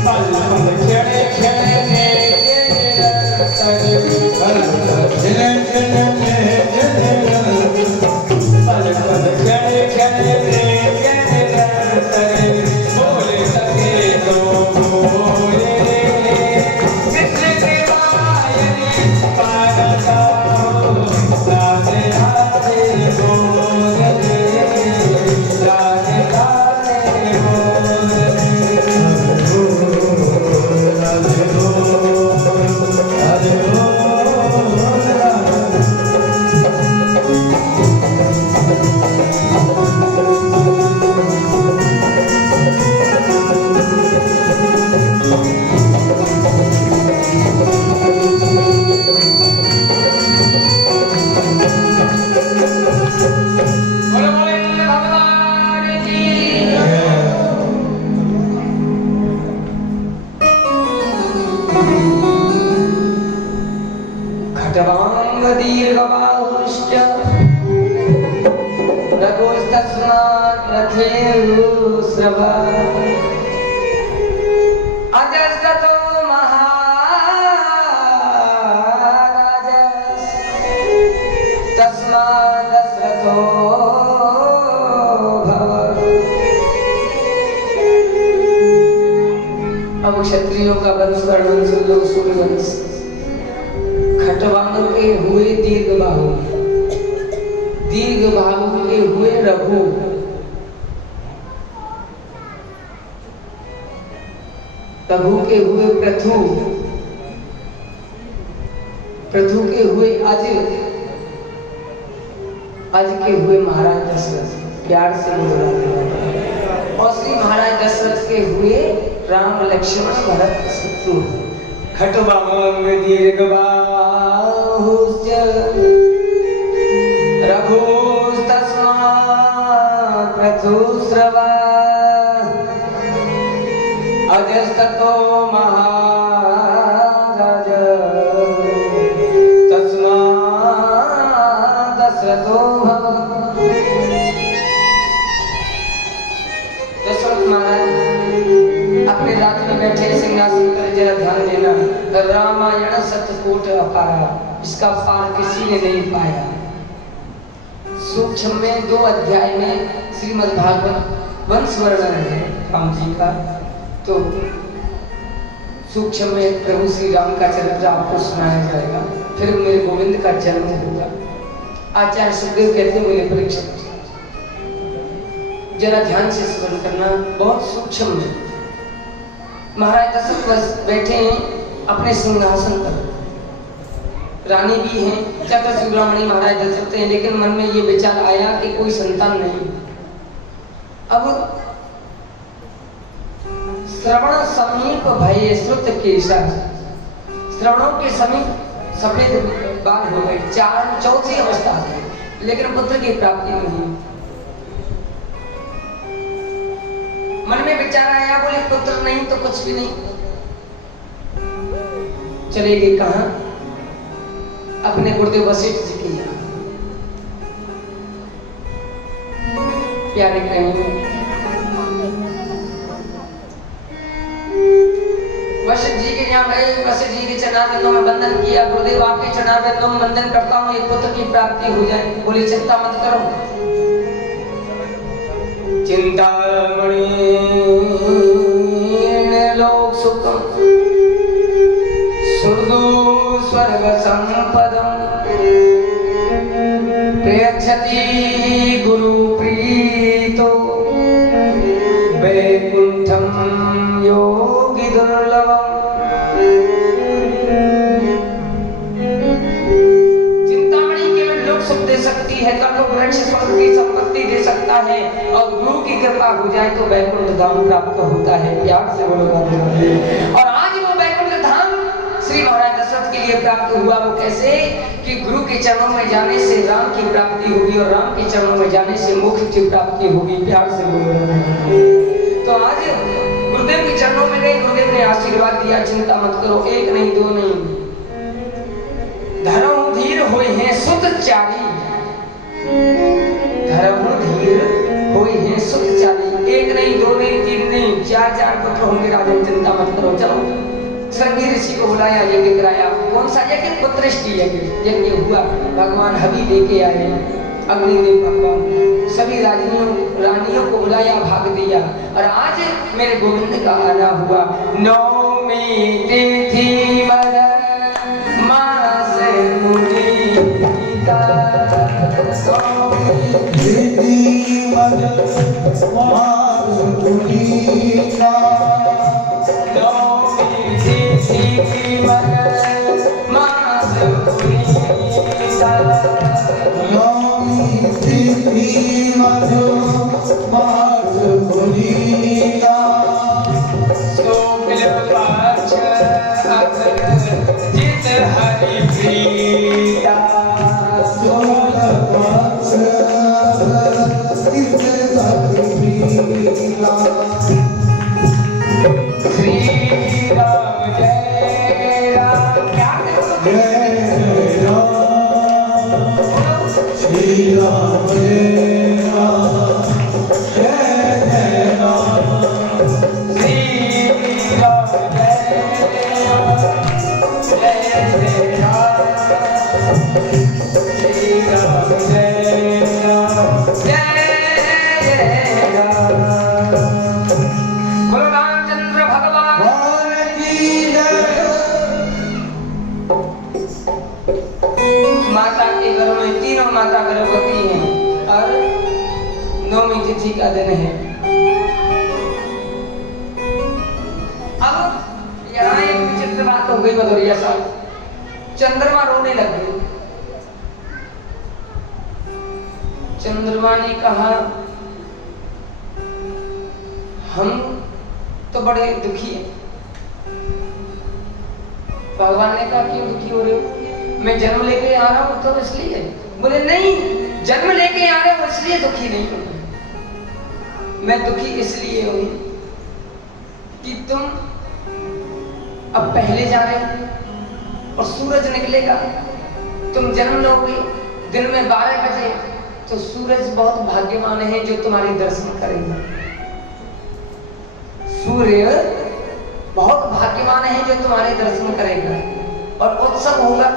पल पल क्षण क्षण निरंतर पल जिले जिले में जिले पल पल क्षण क्षण निरंतर बोल सके तो बोले कृष्ण कृपायनी पारदा हो राधे राधे बोल दे राधे राधे बोल दे राधे बोलो बोले भगवान की खटवांग दीर्घबाहुश्च रघुस्तस्मात् रथेरुस्रवा अजस्रतो महाराजस् तस्मात् दशरथो भव। अब क्षत्रियों का वंश वर्णन सुन लो। सूर्यवंश खटवांग के हुए दीर्घबाहु, दीर्घबाहु के हुए रघु, प्रभु के हुए प्रथु के हुए आज के हुए महाराज दशरथ, प्यार से बोल रहा। और श्री महाराज दशरथ के हुए राम लक्ष्मण भरत शत्रुघ्न। खटुबाहुश्च रघुस्तस्मात् प्रथुस्रवा अजस्ततो महाराज तस्मात् दशरथो भव। दशरथ महाराज अपने राज में बैठे सिंहासन पर, जरा ध्यान देना, रामायण सतकोट अपारा, इसका पार किसी ने नहीं पाया। सूक्ष्म में 2 अध्याय में श्रीमद् भागवत वंश वर्णन है राम जी का, तो सूक्ष्म में प्रभु श्री राम का चरित्र आपको सुनाया जाएगा। फिर मेरे गोविंद का जन्म होगा। आचार्य सुखदेव कहते हैं मेरे परीक्षित, जरा ध्यान से श्रवण करना, बहुत सूक्ष्म है। महाराज दशरथ बैठे हैं अपने सिंहासन पर, रानी भी हैं, चक्र चूड़ामणि महाराज दशरथ हैं, लेकिन मन में ये विचार आया कि कोई संतान नहीं। अब श्रवण समीप भये श्रुत केशर, श्रवणों के समीप सफेद बाल हो गए, 4-4 अवस्था है, लेकिन पुत्र की प्राप्ति नहीं। मन में विचार आया, बोले पुत्र नहीं तो कुछ भी नहीं। चले गए कहां? अपने गुरुदेव वशिष्ठ जी के यहाँ। प्यारे कहेंगे वशिष्ठ जी के यहाँ गए, वशिष्ठ जी के चरणारविंदों में वंदन किया। गुरुदेव आपके चरणारविंदों में वंदन करता हूँ, एक पुत्र की प्राप्ति हो जाए। बोले चिंता मत करो। चिंतामणि लोक सुखम सुरदु स्वर्ग संपदम प्रयच्छति गुरु प्रीतो वैकुंठम योगी दुर्लभम। चिंतामणि केवल लोक सुख दे सकती है, कल्प वृक्ष स्वर्ग की संपत्ति दे सकता है, और गुरु की कृपा हो जाए तो वैकुंठ धाम प्राप्त होता है। प्यार से बोलो। और आज वो वैकुंठ धाम श्री महाराज दशरथ के लिए प्राप्त हुआ। वो कैसे कि गुरु के चरणों में जाने से राम की प्राप्ति होगी, और राम के चरणों में जाने से मोक्ष की प्राप्ति होगी। प्यार से बोलो। तो आज गुरुदेव के चरणों में गए, गुरुदेव ने आशीर्वाद दिया, चिंता मत करो, 1 नहीं 2 नहीं, धर्म धीर होए हैं सुत चारी, धर्म धीर होए हैं सुत चारी। 1 नहीं 2 नहीं 3 नहीं 4 पुत्र होंगे राजन, चिंता मत करो। चलो संगी ऋषि को बुलाया, यज्ञ कराया। कौन सा यज्ञ? पुत्रष्टि यज्ञ हुआ। भगवान हवि लेके आए, अग्निदेव भगवान, सभी रानियों को बुलाया, भाग दिया। और आज मेरे गोविंद का आना हुआ। नौमी तिथि मदन मास पुनीता, तिथि मदन मास पुनीता, नौमी तिथि मदन मास पुनीता, नौमी तिथि मदन मास पुनीता, शुक्ल पक्ष अखर जित हरि प्रीता, शुक्ल पक्ष जित हरि प्रीता। श्री राम जय राम। जय राम, श्री राम जय राम, जय राम, श्री राम जय राम, जय राम, श्री राम जय राम, जय राम। बोलो रामचंद्र भगवान की जय। माता के घरों में तीनों माता गर्भवती हैं, और नौमी तिथि का दिन है। अब गई मधुरिया साहब। चंद्रमा रोने लग गई। चंद्रमा ने कहा हम तो बड़े दुखी हैं। भगवान ने कहा क्यों दुखी हो रहे हो? मैं जन्म लेके आ रहा हूं तो इसलिए। बोले नहीं, जन्म लेके आ रहे हो इसलिए दुखी नहीं हूं। मैं दुखी इसलिए हूं कि तुम अब पहले जा रहे हो और सूरज निकलेगा, तुम जन्म लोगे दिन में 12 बजे, तो सूरज बहुत भाग्यवान है जो तुम्हारे दर्शन करेगा। सूर्य बहुत भाग्यवान है जो तुम्हारे दर्शन करेगा और उत्सव होगा।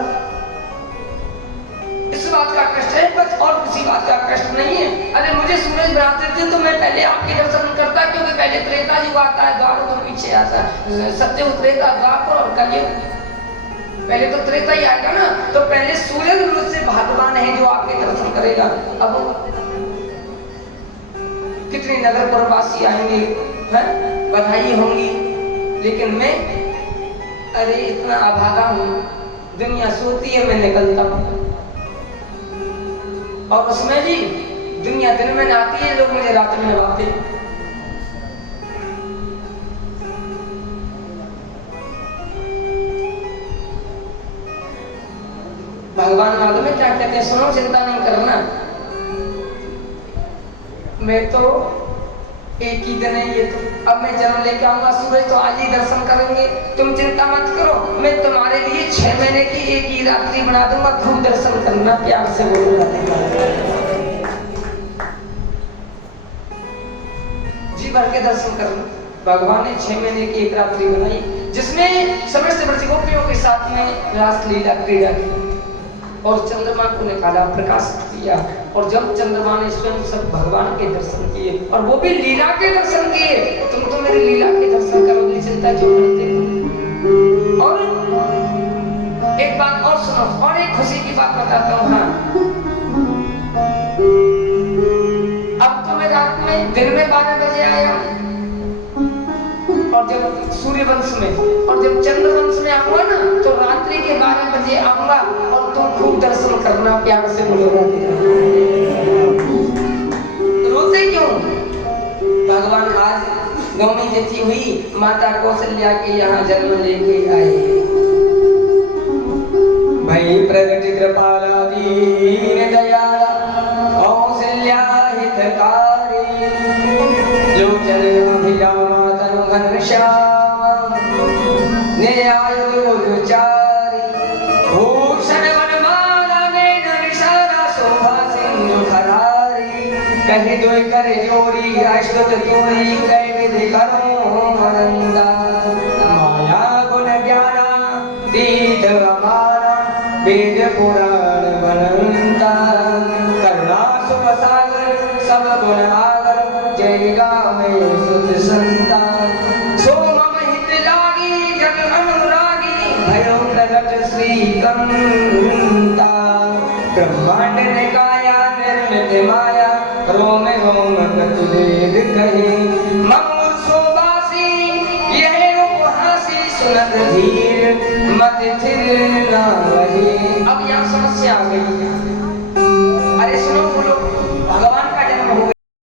इस बात का कष्ट है बस, और किसी बात का कष्ट नहीं है। अरे मुझे सूरज बनाते थे तो मैं पहले आपके दर्शन करता, क्योंकि पहले त्रेता युग आता है, द्वापर तो पीछे आता है। सत्य त्रेता द्वापर और कलयुग, पहले तो त्रेता ही आएगा ना, तो पहले सूर्य मुझसे भाग्यवान है जो आपके दर्शन करेगा। अब कितने नगर प्रवासी आएंगे, बधाई होंगी, लेकिन मैं अरे इतना अभागा हूं, दुनिया सोती है मैं निकलता हूं, और उसमें भी दुनिया दिन में नहाती है, लोग मुझे रात में नहाते। भगवान मालूम है क्या कहते हैं? सुनो, चिंता नहीं करना, मैं तो एक ही दिन है ये, तो अब मैं जन्म लेके आऊंगा, सूरज तो आज ही दर्शन करेंगे, तुम चिंता मत करो, मैं तुम्हारे लिए 6 महीने की एक ही रात्रि बना दूंगा, खूब दर्शन करना, प्यार से बोलूंगा। जी भर के दर्शन करना। भगवान ने 6 महीने की एक रात्रि बनाई, जिसमें समस्त ब्रज गोपियों के साथ में रास लीला क्रीड़ा की और चंद्रमा को निकाला, प्रकाशित किया। और जब चंद्रमा ने स्वयं सब भगवान के दर्शन किए, और वो भी लीला के दर्शन किए, तुम तो मेरी लीला के दर्शन करोगे, चिंता क्यों करते हो? और एक बात और सुनो, और एक खुशी की बात बताता हूँ। हाँ, अब तो मैं रात में दिन में 12 बजे आया, और जब सूर्यवंश में और जब चंद्रवंश में आऊंगा ना, तो रात्रि के 12 बजे आऊंगा, और तुम खूब दर्शन करना, प्यार से बोलोगा। रोते क्यों? भगवान आज गौमी जैसी हुई माता कौशल्या के यहाँ जन्म लेके आए। भाई प्रगति कृपाला दीन दयाला कौशल्या हितकारी, लोचन अभिरामा तनु घनश्याम न्याय गुरुचारी, भूषण वनमाला नैन निशाना शोभा सिंधु खरारी, कहि दुई कर जोरी अष्टुत तोरी, कई विधि करो आनंदा, माया गुण ज्ञाना तीत अपारा, वेद पुराण बनंता, करुणा सुख सागर सब गुण आगर, जय गावे सुत संता, सो मम हित लागी जग अनुरागी, भयो प्रगट श्री कंता, ब्रह्मांड निकाया निर्मित माया, रोम रोम कति वेद कहे, मम सुबासी यह उपहासी, सुनत धीर मत थिर ना रहे। अब यहाँ समस्या आ गई,